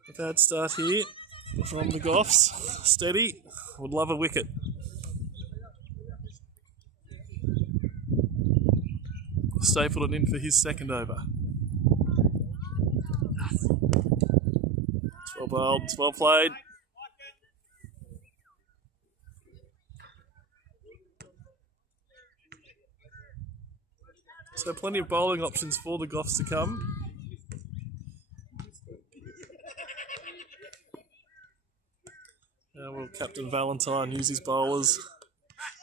A bad start here from the Goffs. Steady. Would love a wicket. Stapled it in for his 2nd over. It's well bowled. It's well played. So plenty of bowling options for the Goffs to come. Well, Captain Valentine use his bowlers.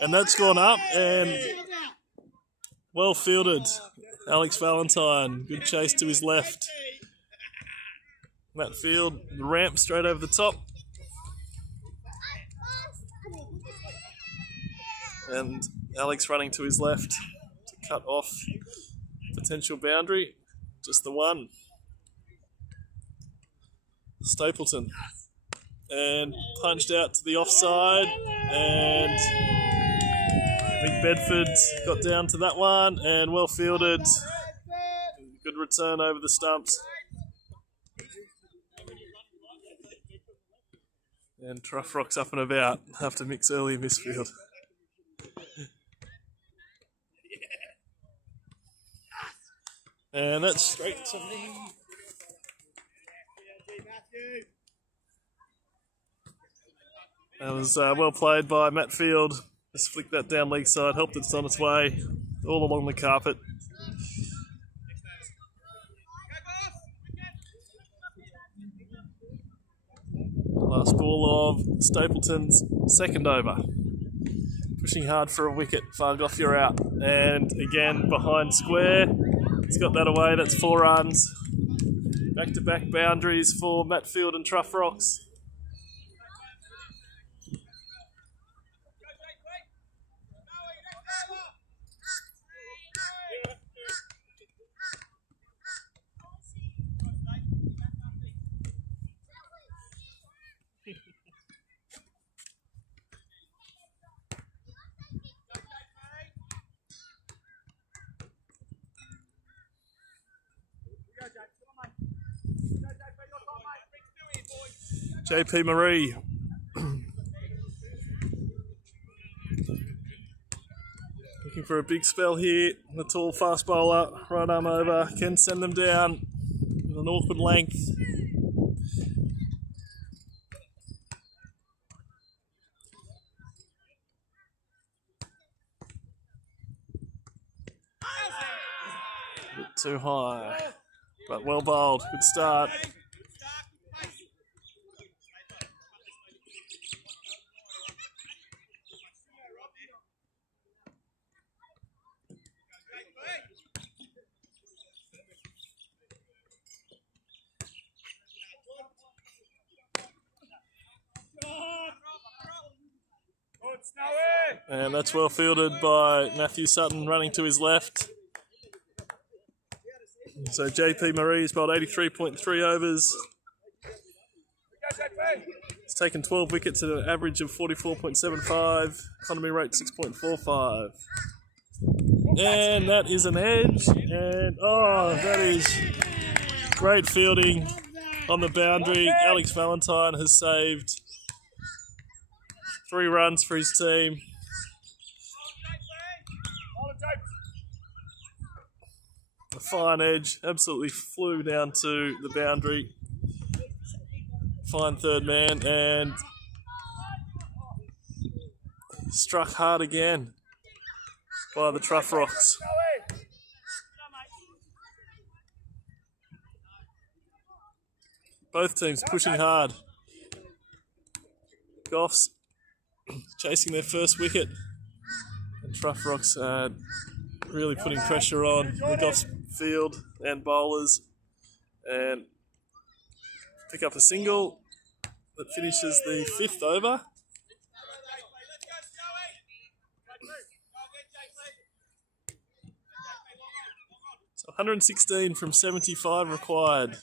And that's gone up and well fielded. Alex Valentine, good chase to his left. Matt Field, the ramp straight over the top. And Alex running to his left to cut off potential boundary. Just the one. Stapleton. And punched out to the offside. And Big Bedford got down to that one and well fielded. Good return over the stumps. And Troughrocks up and about after Mick's early misfield. And that's straight to me. That was well played by Matt Field. Just flicked that down leg side, helped it on its way all along the carpet. Last ball of Stapleton's second over. Pushing hard for a wicket, Fargoff Yorout. And again, behind square. He's got that away, that's 4 runs. Back-to-back boundaries for Matt Field and Troughrocks. JP Marie. Looking for a big spell here. The tall fast bowler, right arm over, can send them down with an awkward length. A bit too high, but well bowled. Good start. And that's well fielded by Matthew Sutton running to his left. So JP Marie's bowled 83.3 overs. It's taken 12 wickets at an average of 44.75. Economy rate 6.45. And that is an edge. And oh, that is great fielding on the boundary. Alex Valentine has saved 3 runs for his team. A fine edge, absolutely flew down to the boundary. Fine third man and struck hard again by the Troughrocks. Both teams pushing hard. Goffs chasing their first wicket. And Troughrocks really putting pressure on the Goffs field and bowlers. And pick up a single that finishes the 5th over. So 116 from 75 required.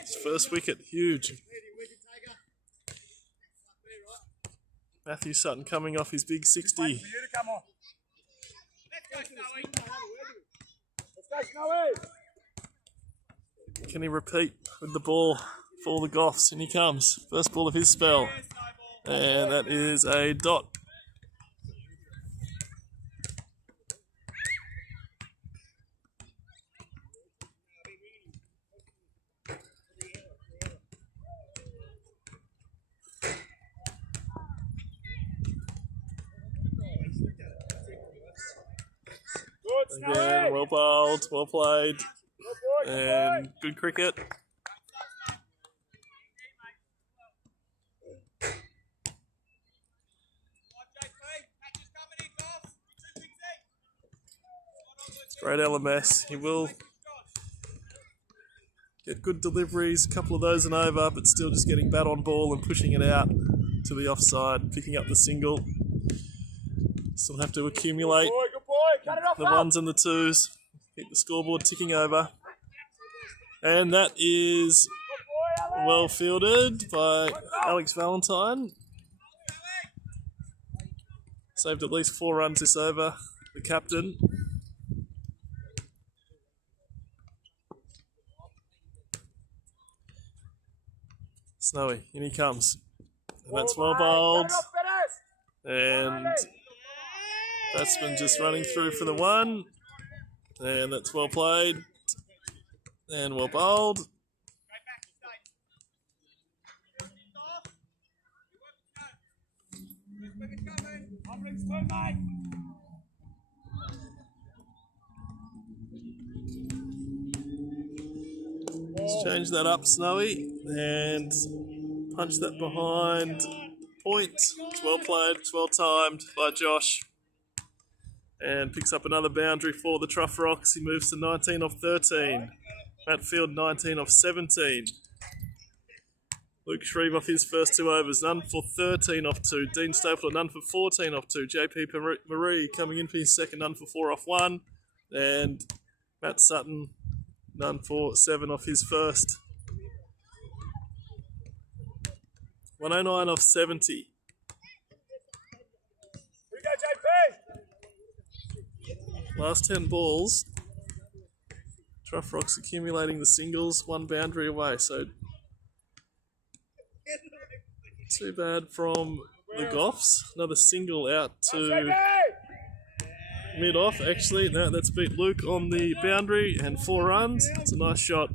His first wicket, huge. Matthew Sutton coming off his big 60. Can he repeat with the ball for the Goffs? And he comes. First ball of his spell. And that is a dot. Again, well bowled, well played, and good cricket. Great LMS. He will get good deliveries, a couple of those and over, but still just getting bat on ball and pushing it out to the offside, picking up the single. Still have to accumulate the ones and the twos, keep the scoreboard ticking over. And that is well fielded by Alex Valentine. Saved at least 4 runs this over, the captain. Snowy, in he comes. And that's well bowled. And batsman just running through for the one. And that's well played. And well bowled. Let's change that up, Snowy, and punch that behind point. It's well played, it's well timed by Josh. And picks up another boundary for the Troughrocks. He moves to 19 off 13. Matt Field 19 off 17. Luke Shreve off his first 2 overs, none for 13 off 2. Dean Stapler, none for 14 off 2. JP Marie coming in for his second, none for 4 off 1. And Matt Sutton, none for 7 off his first. 109 off 70. Last 10 balls. Troughrocks accumulating the singles, 1 boundary away. So too bad from the Goffs. Another single out to mid-off. Actually, no, that's beat Luke on the boundary and 4 runs. It's a nice shot.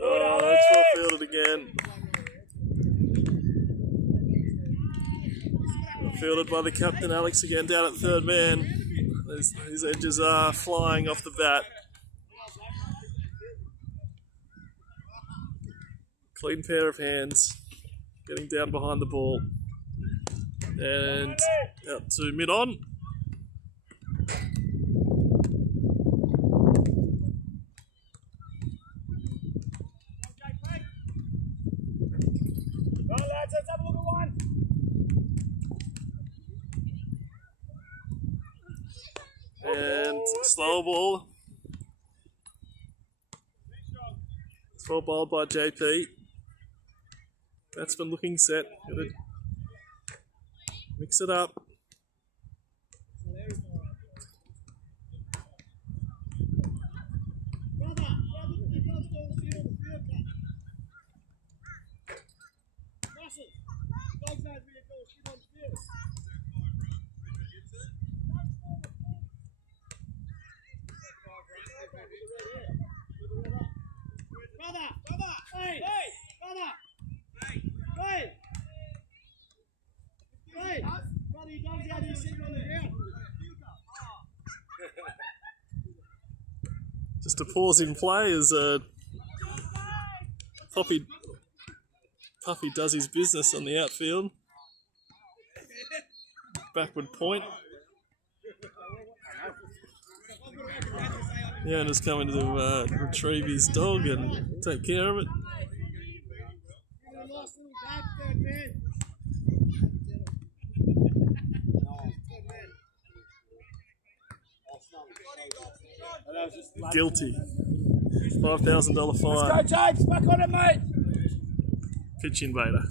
Oh, that's well fielded again. Well fielded by the captain, Alex, again down at third man. His edges are flying off the bat. Clean pair of hands, getting down behind the ball. And out to mid-on. Let's have a look at one. And slow ball. Throw ball by JP. Batsman looking set. Gonna mix it up. Just a pause in play as Puppy does his business on the outfield. Backward point. The owner's coming to retrieve his dog and take care of it. Guilty. $5,000 fine. Let's go, James. Back on it, mate. Pitch invader.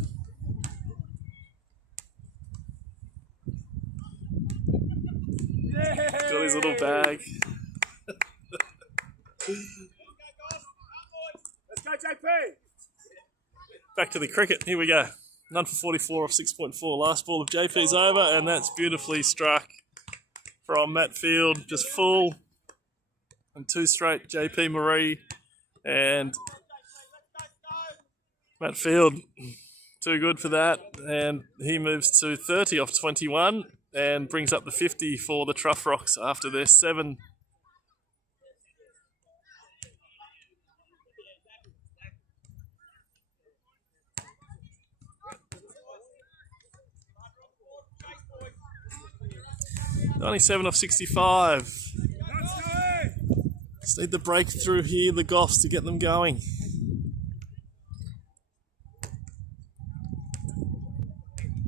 Yeah. bag. Let's go, JP. Back to the cricket. Here we go. None for 44 off 6.4. Last ball of JP's over, and that's beautifully struck from Matt Field. Just full and 2 straight. JP Marie and Matt Field. Too good for that, and he moves to 30 off 21 and brings up the 50 for the Troughrocks after their 7. $97 off 65. Just need the breakthrough here, the Goffs, to get them going.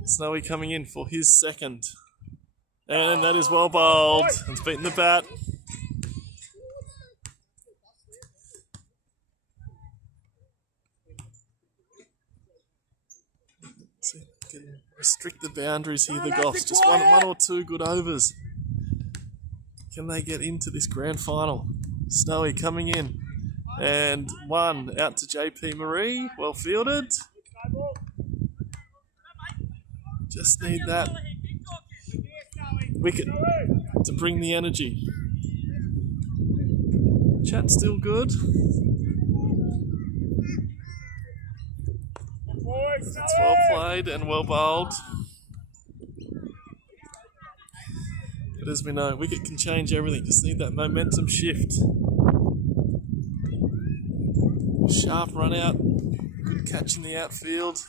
Snowy coming in for his second. And that is well bowled. It's beaten the bat. See if we can restrict the boundaries here, the Goffs. Just one or two good overs. Can they get into this grand final? Snowy coming in. And 1 out to JP Marie. Well fielded. Just need that wicket to bring the energy. Chat's still good. It's well played and well bowled. But as we know, wicket can change everything. Just need that momentum shift. Sharp run out. Good catch in the outfield.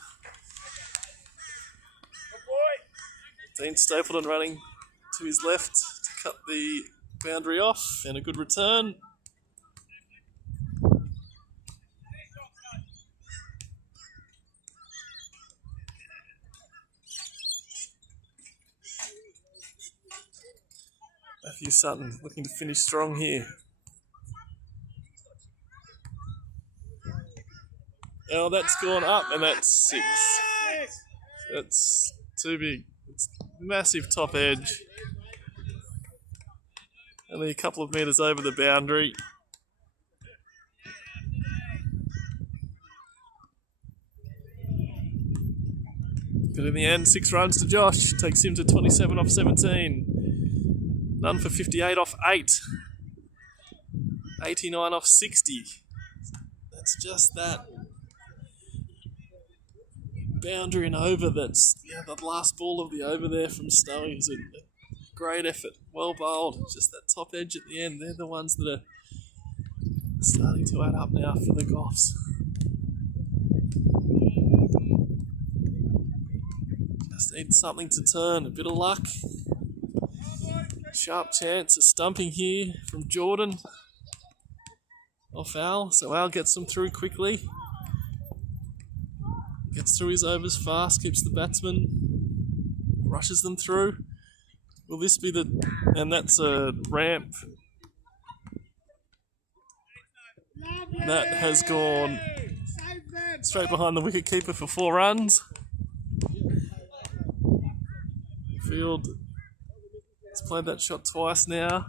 Dean Stapleton running to his left to cut the boundary off, and a good return. Matthew Sutton looking to finish strong here. Oh, that's gone up, and that's 6. That's too big. It's massive top edge. Only a couple of metres over the boundary. But in the end, 6 runs to Josh. Takes him to 27 off 17. None for 58 off 8. 89 off 60. That's just that boundary and over. That's the last ball of the over there from Snowy. Is a great effort, well bowled. Just that top edge at the end. They're the ones that are starting to add up now for the Goffs. Just need something to turn, a bit of luck. Sharp chance of stumping here from Jordan off Al. So Al gets them through quickly. Gets through his overs fast, keeps the batsman, rushes them through. Will this be the... and that's a ramp. That has gone straight behind the wicketkeeper for 4 runs. Field has played that shot twice now.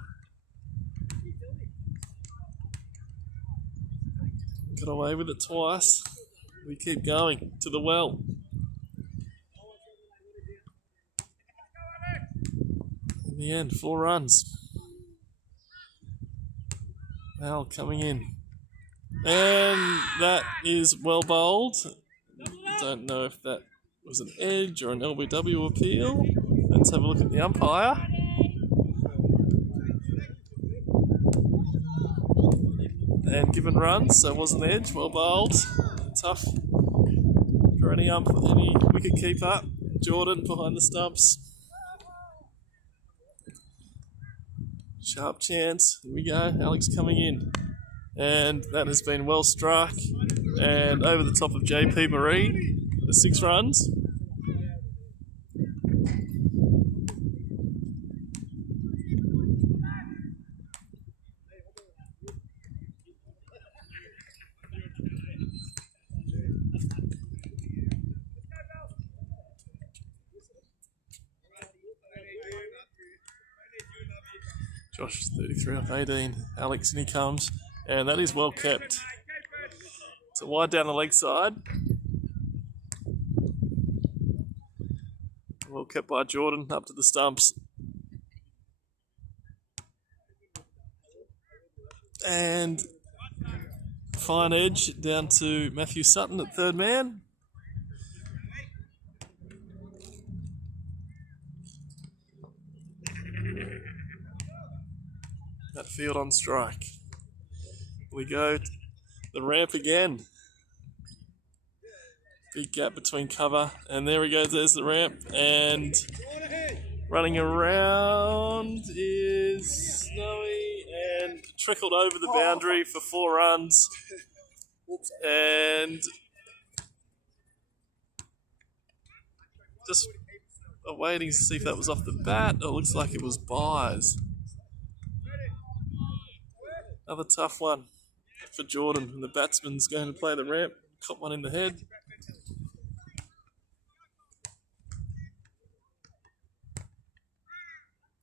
Got away with it twice. We keep going to the well. In the end, 4 runs. Al coming in. And that is well bowled. Don't know if that was an edge or an LBW appeal. Let's have a look at the umpire. And given runs, so it was an edge, well bowled. Tough for any wicket keeper. Jordan behind the stumps. Sharp chance. Here we go. Alex coming in. And that has been well struck. And over the top of JP Marie for 6 runs. Josh 33 off 18. Alex, in he comes. And that is well kept. So wide down the leg side. Well kept by Jordan up to the stumps. And fine edge down to Matthew Sutton at third man. That field on strike. We go to the ramp again. Big gap between cover, and there he goes, there's the ramp, and running around is Snowy, and trickled over the boundary for 4 runs, and just waiting to see if that was off the bat. It looks like it was buys. Another tough one for Jordan, and the batsman's going to play the ramp. Caught one in the head.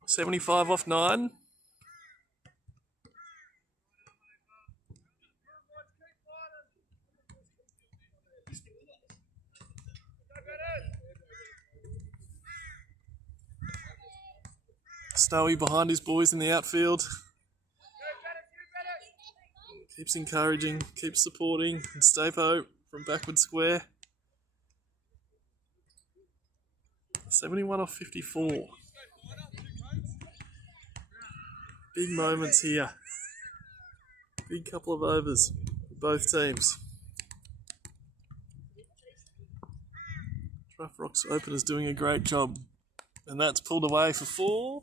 $75 off 9. Snowy behind his boys in the outfield. Keeps encouraging, keeps supporting, and Stapo from backward square. 71 off 54. Big moments here. Big couple of overs for both teams. Troughrocks openers doing a great job. And that's pulled away for 4.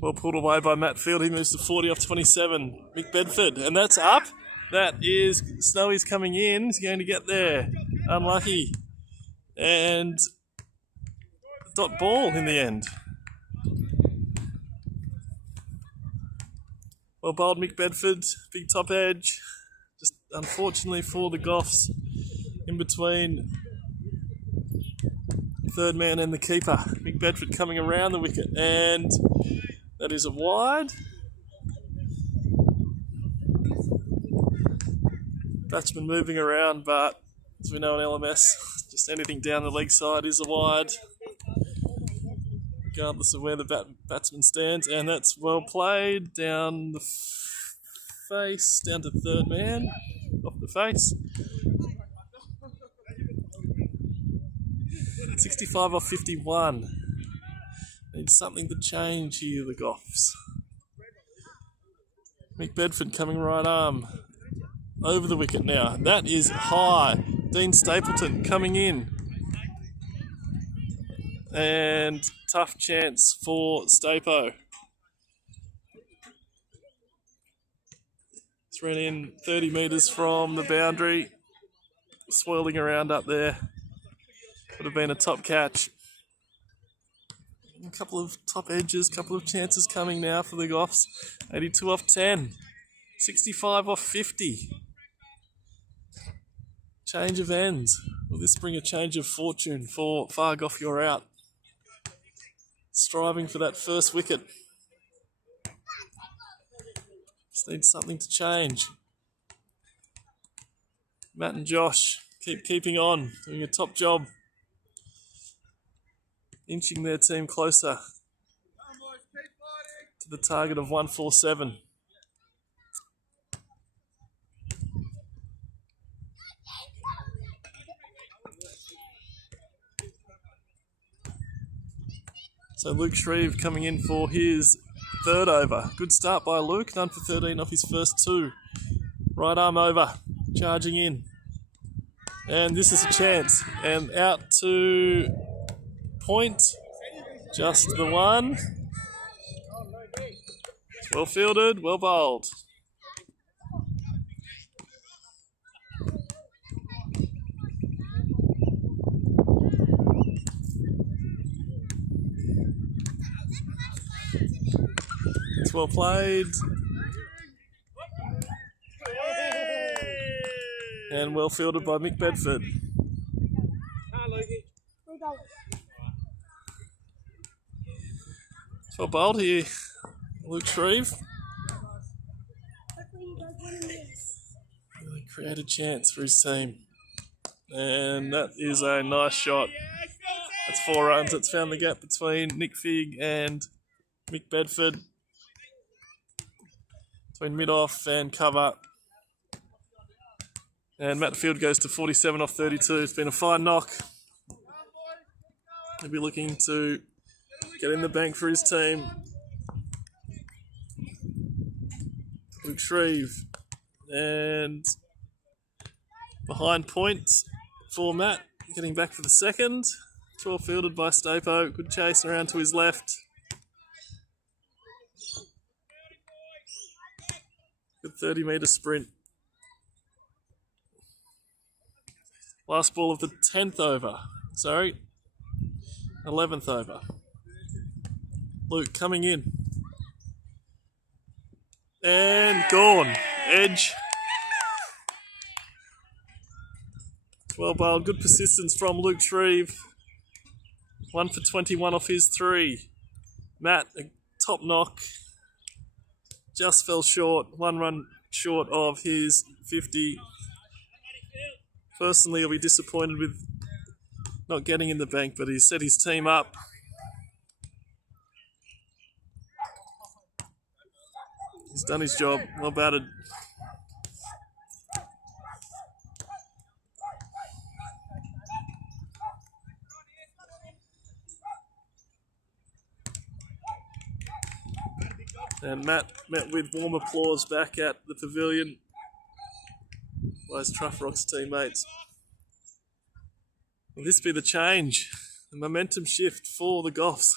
Well pulled away by Matt Field. He moves to 40 off 27. Mick Bedford, and that's up. That is Snowy's coming in. He's going to get there. Unlucky. And dot ball in the end. Well bowled Mick Bedford. Big top edge. Just unfortunately for the Goffs in between third man and the keeper. Mick Bedford coming around the wicket, and that is a wide. Batsman moving around, but as we know in LMS, just anything down the leg side is a wide, regardless of where the batsman stands. And that's well played down the face, down to third man, off the face. 65 off 51. Need something to change here, the Goffs. Mick Bedford coming right arm. Over the wicket now. That is high. Dean Stapleton coming in. And tough chance for Stapo. It's run in 30 metres from the boundary. Swirling around up there. Would have been a top catch. A couple of top edges, couple of chances coming now for the Goffs. 82 off 10. 65 off 50. Change of ends. Will this bring a change of fortune for Fargoff Yorout? Striving for that first wicket. Just need something to change. Matt and Josh keeping on, doing a top job. Inching their team closer to the target of 147. So Luke Shreve coming in for his third over. Good start by Luke, none for 13 off his first 2. Right arm over, charging in. And this is a chance. And out to point, just the one. Well fielded, well bowled. It's well played. And well fielded by Mick Bedford. It's well bowled here, Luke Shreve. Really create a chance for his team. And that is a nice shot. That's 4 runs. It's found the gap between Nick Figg and Mick Bedford. Between mid-off and cover. And Matt Field goes to 47 off 32. It's been a fine knock. He'll be looking to get in the bank for his team. Luke Shreve. And behind point for Matt. Getting back for the second. It's well fielded by Stapo. Good chase around to his left. Good 30-metre sprint. Last ball of the 10th over. 11th over. Luke coming in. And gone. Edge. Well bowled. Good persistence from Luke Shreve. 1 for 21 off his 3. Matt, a top knock. Just fell short. 1 run short of his 50. Personally, I'll be disappointed with not getting in the bank, but he's set his team up. He's done his job. Well batted. And Matt met with warm applause back at the pavilion by his Troughrocks teammates. Will this be the change? The momentum shift for the Goffs.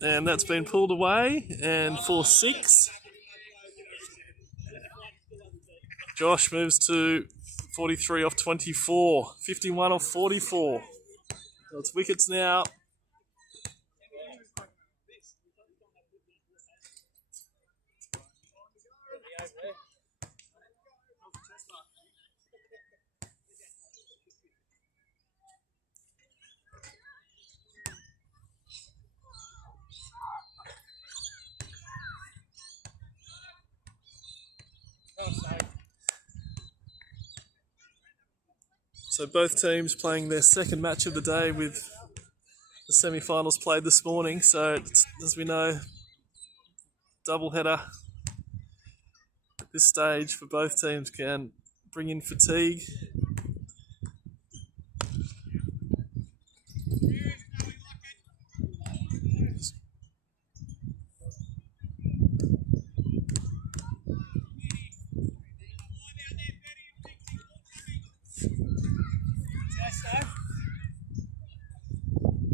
And that's been pulled away. And for 6, Josh moves to 43 off 24. 51 off 44. So it's wickets now. So both teams playing their second match of the day with the semi-finals played this morning. So it's, as we know, doubleheader at this stage for both teams can bring in fatigue.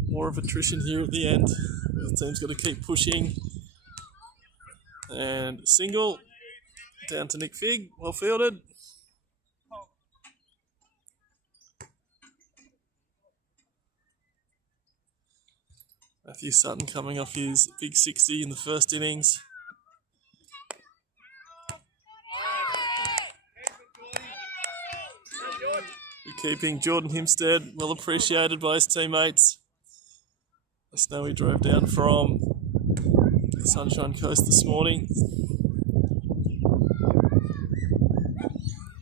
More of attrition here at the end. The team's got to keep pushing. And single down to Nick Figg, well fielded. Matthew Sutton coming off his big 60 in the first innings. Good keeping. Jordan Himstead, well appreciated by his teammates. The snow he drove down from the Sunshine Coast this morning.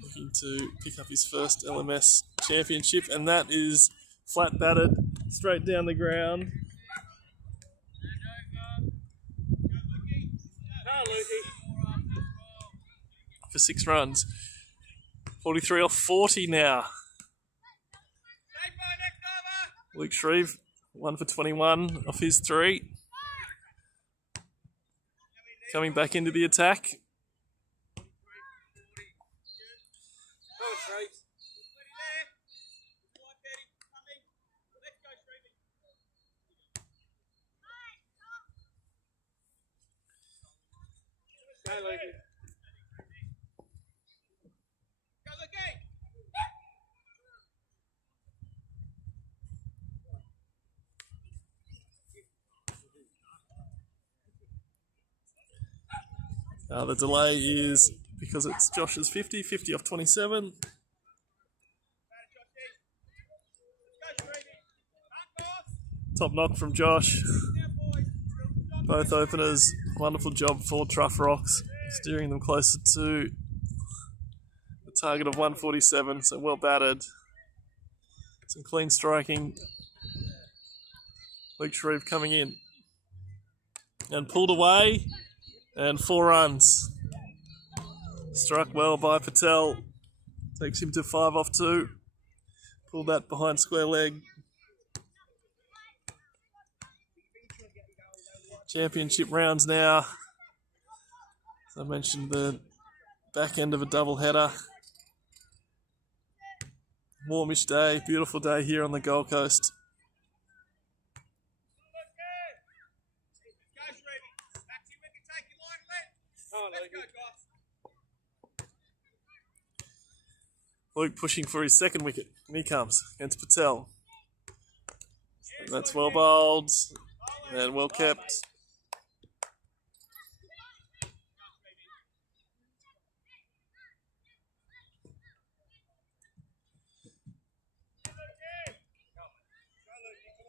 Looking to pick up his first LMS championship, and that is flat batted straight down the ground. For 6 runs. 43 off 40 now. Luke Shreve, 1 for 21 off his 3. Coming back into the attack. The delay is because it's Josh's 50 off 27. Top knock from Josh. Both openers, wonderful job for Troughrocks, steering them closer to the target of 147, so well batted. Some clean striking. Luke Shreve coming in. And pulled away, and 4 runs. Struck well by Patel. Takes him to 5 off 2. Pulled that behind square leg. Championship rounds now. As I mentioned, the back end of a double header. Warmish day, beautiful day here on the Gold Coast. Luke pushing for his second wicket. And he comes against Patel. And that's well bowled and well kept.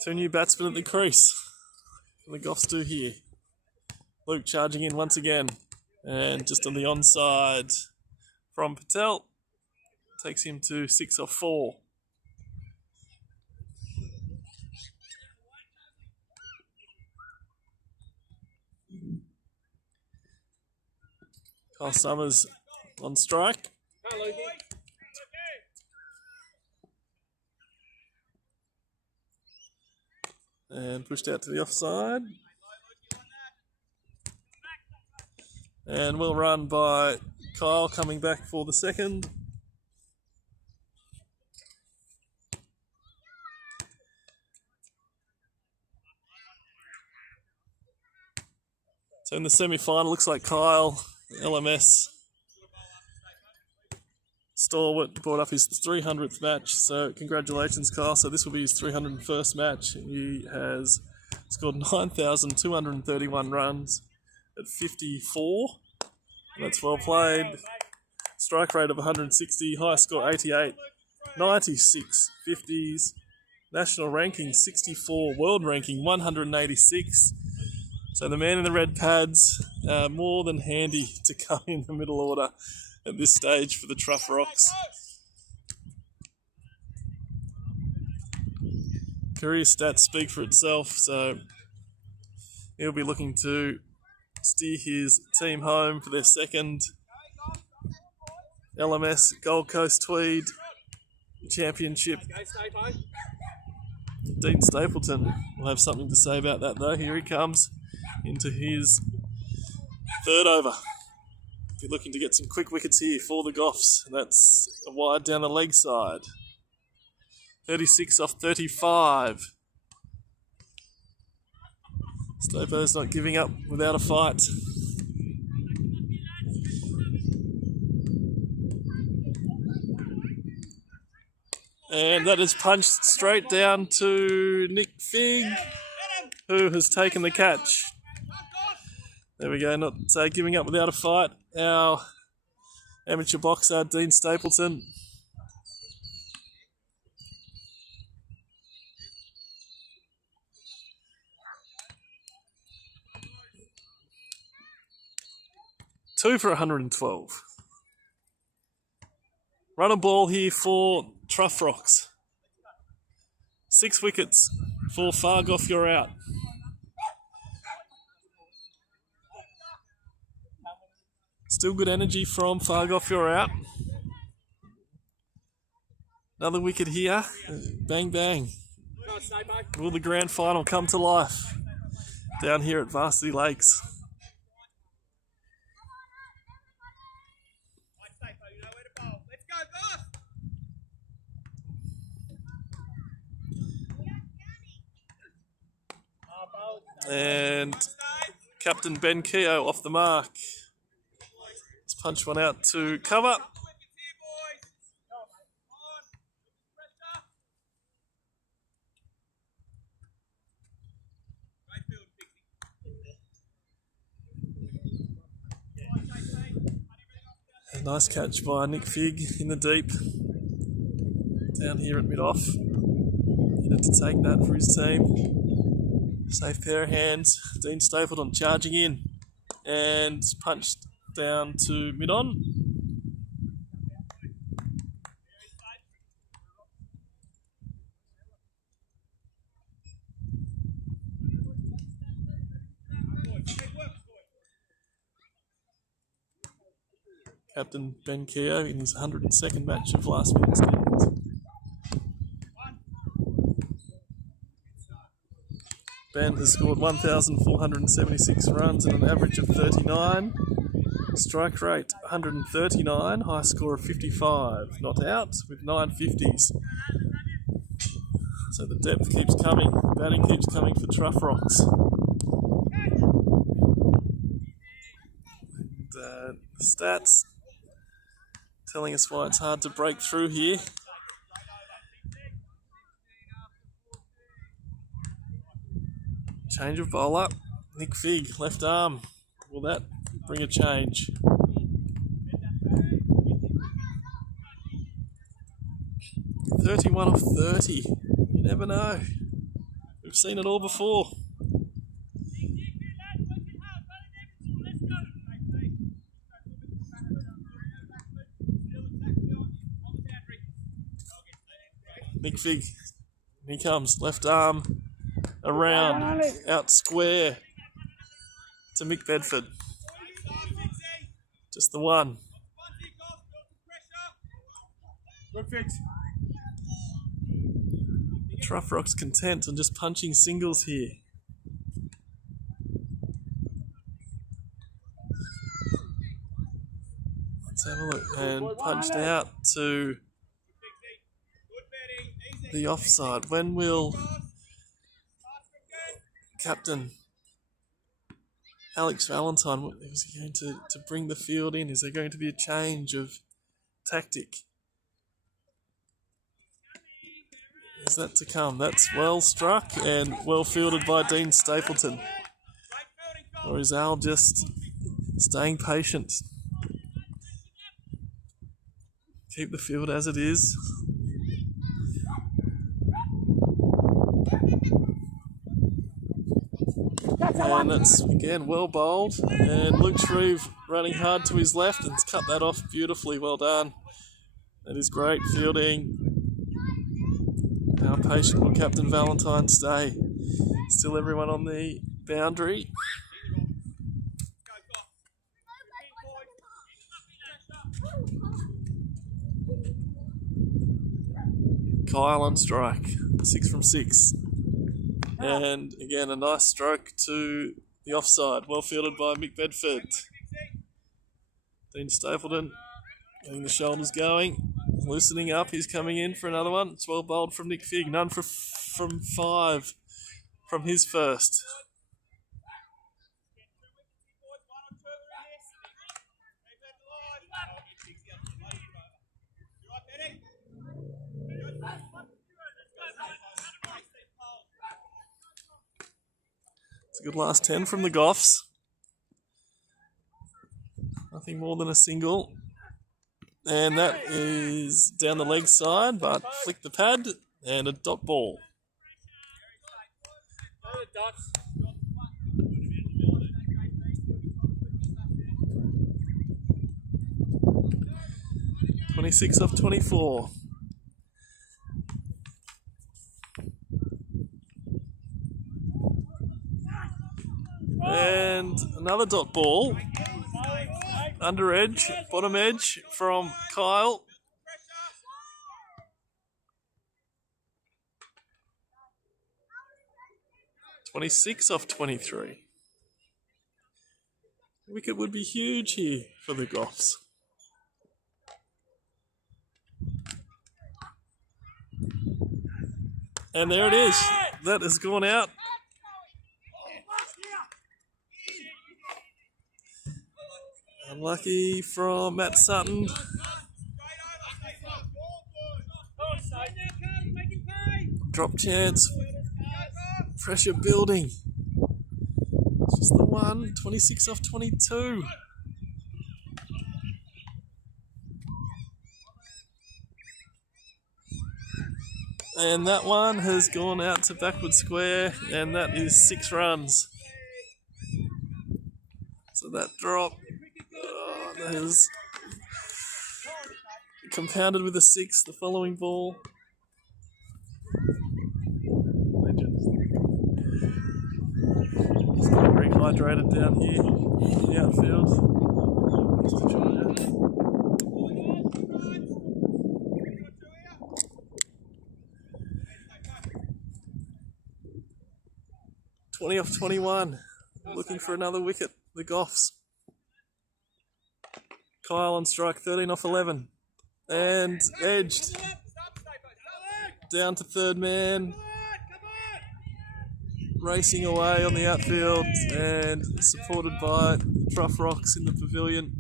Two new batsmen at the crease. The Goffs do here. Luke charging in once again. And just on the onside from Patel. Takes him to 6 off 4. Kyle Summers on strike. And pushed out to the offside. And well run by Kyle coming back for the second. So in the semi-final, looks like Kyle, LMS stalwart, brought up his 300th match. So congratulations, Kyle. So this will be his 301st match. He has scored 9,231 runs at 54. And that's well played. Strike rate of 160, high score 88, 96, 50s. National ranking 64, world ranking 186. So the man in the red pads, more than handy to come in the middle order at this stage for the Troughrocks. Career stats speak for itself, so he'll be looking to steer his team home for their second LMS Gold Coast Tweed Championship. Dean Stapleton will have something to say about that though. Here he comes into his third over. If you're looking to get some quick wickets here for the Goffs, that's a wide down the leg side. 36 off 35. Stapo's not giving up without a fight. And that is punched straight down to Nick Figg, who has taken the catch. There we go, not giving up without a fight. Our amateur boxer, Dean Stapleton. Two for 112. Run a ball here for Troughrocks. 6 wickets for Fargoff Yorout. Still good energy from Fargoff Yorout. Another wicket here. Bang, bang. Will the grand final come to life down here at Varsity Lakes? And Captain Ben Keogh off the mark. Let's punch one out to cover. Nice catch by Nick Fig in the deep. Down here at mid-off. Needed to take that for his team. Safe pair of hands. Dean Stapleton charging in and punched down to mid-on. Captain Ben Keogh in his 102nd match of last minute standings. Ben has scored 1,476 runs and an average of 39. Strike rate 139, high score of 55. Not out with 9 50s. So the depth keeps coming, the batting keeps coming for Troughrocks. And the stats telling us why it's hard to break through here. Change of bowler. Nick Fig, left arm. Will that bring a change? (31 of 30). You never know. We've seen it all before. Nick Fig, he comes, left arm, around, out square to Mick Bedford. Just the one. Good fix. Troughrocks content on just punching singles here. Let's have a look. And punched out to the offside. When will Captain Alex Valentine, is he going to bring the field in? Is there going to be a change of tactic? Is that to come? That's well struck and well fielded by Dean Stapleton. Or is Al just staying patient? Keep the field as it is. And that's again well bowled, and Luke Shreve running hard to his left and cut that off beautifully. Well done. That is great fielding. How patient will Captain Valentine stay? Still everyone on the boundary. Kyle on strike, 6 from 6. And again, a nice stroke to the offside. Well fielded by Mick Bedford. Dean Stapleton getting the shoulders going. Loosening up. He's coming in for another one. It's well bowled from Nick Fig. None from 5 from his first. It's a good last 10 from the Goffs. Nothing more than a single. And that is down the leg side, but flick the pad and a dot ball. (26 off 24). And another dot ball. Under edge, bottom edge from Kyle. (26 off 23). Wicket would be huge here for the Goffs. And there it is. That has gone out. Unlucky from Matt Sutton. Drop chance. Pressure building. Just the one. 26 off 22. And that one has gone out to backward square, and that is 6 runs. So that drop has compounded with a 6 the following ball. Just got very hydrated down here in the outfield. Just to try out. 20 off 21, looking for another wicket, the Goffs. Kyle on strike, 13 off 11, and edged down to third man, racing away on the outfield and supported by the Troughrocks in the pavilion.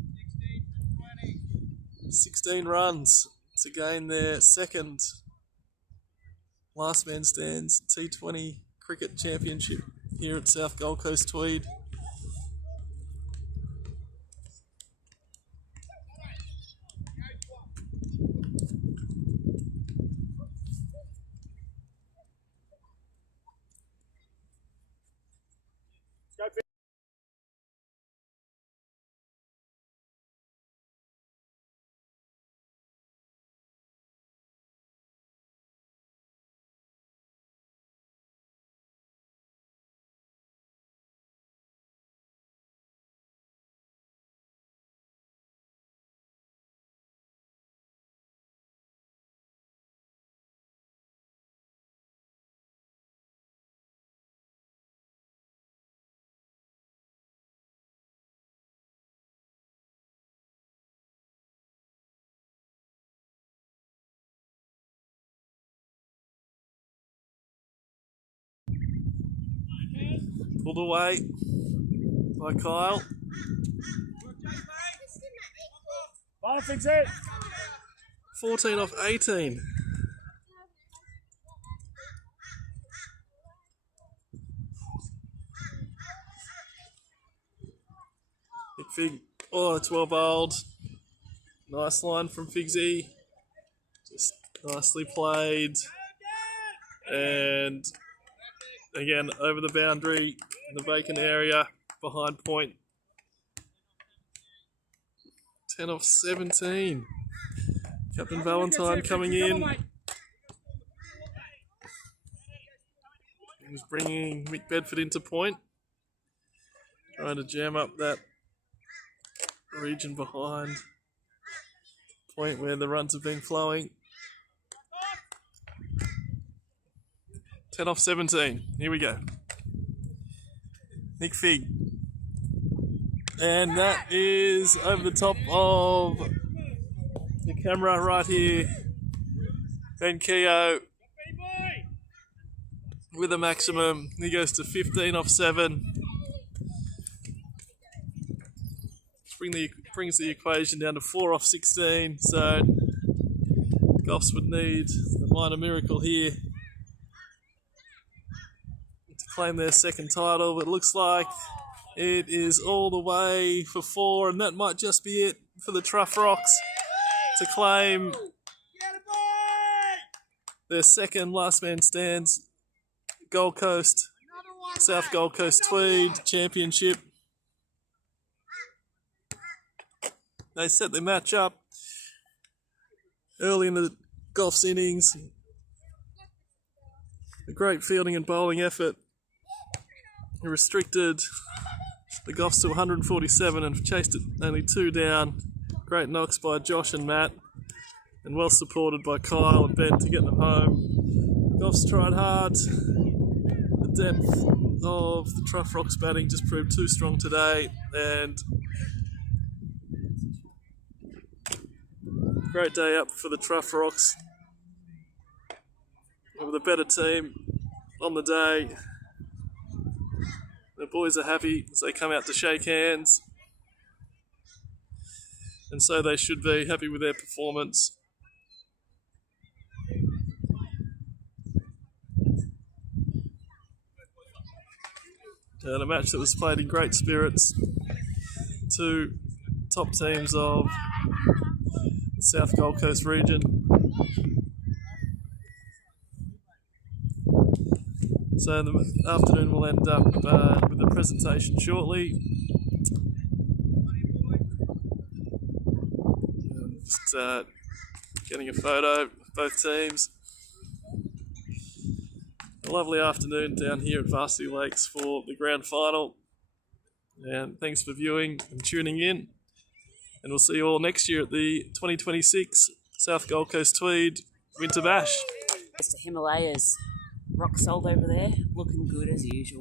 16 runs to gain their second last man stands T20 cricket championship here at South Gold Coast Tweed. Pulled away by Kyle. I'll fix it. 14 off 18. Big Fig, oh, it's well bowled. Nice line from Figsy. Just nicely played. And again, over the boundary, in the vacant area, behind point. 10 off 17. Captain Valentine coming in. He was bringing Mick Bedford into point. Trying to jam up that region behind point where the runs have been flowing. 10 off 17. Here we go. Nick Fig. And that is over the top of the camera right here. Ben Keogh with a maximum. He goes to 15 off 7. Brings the equation down to 4 off 16. So Goffs would need a minor miracle here to claim their second title, but it looks like it is all the way for 4, and that might just be it for the Troughrocks to claim their second last man stands Gold Coast, South Gold Coast Tweed Championship. They set their match up early in the Goffs innings. A great fielding and bowling effort. It restricted the Goffs to 147 and chased it only 2 down. Great knocks by Josh and Matt, and well supported by Kyle and Ben to get them home. Goffs tried hard. The depth of the Troughrocks batting just proved too strong today, and great day up for the Troughrocks. With a better team on the day. The boys are happy as they come out to shake hands. And so they should be happy with their performance. And a match that was played in great spirits. 2 top teams of the South Gold Coast region. So the afternoon will end up with a presentation shortly. Just getting a photo of both teams. A lovely afternoon down here at Varsity Lakes for the grand final. And thanks for viewing and tuning in. And we'll see you all next year at the 2026 South Gold Coast Tweed Winter Bash. It's the Himalayas. Rock salt over there, looking good as usual.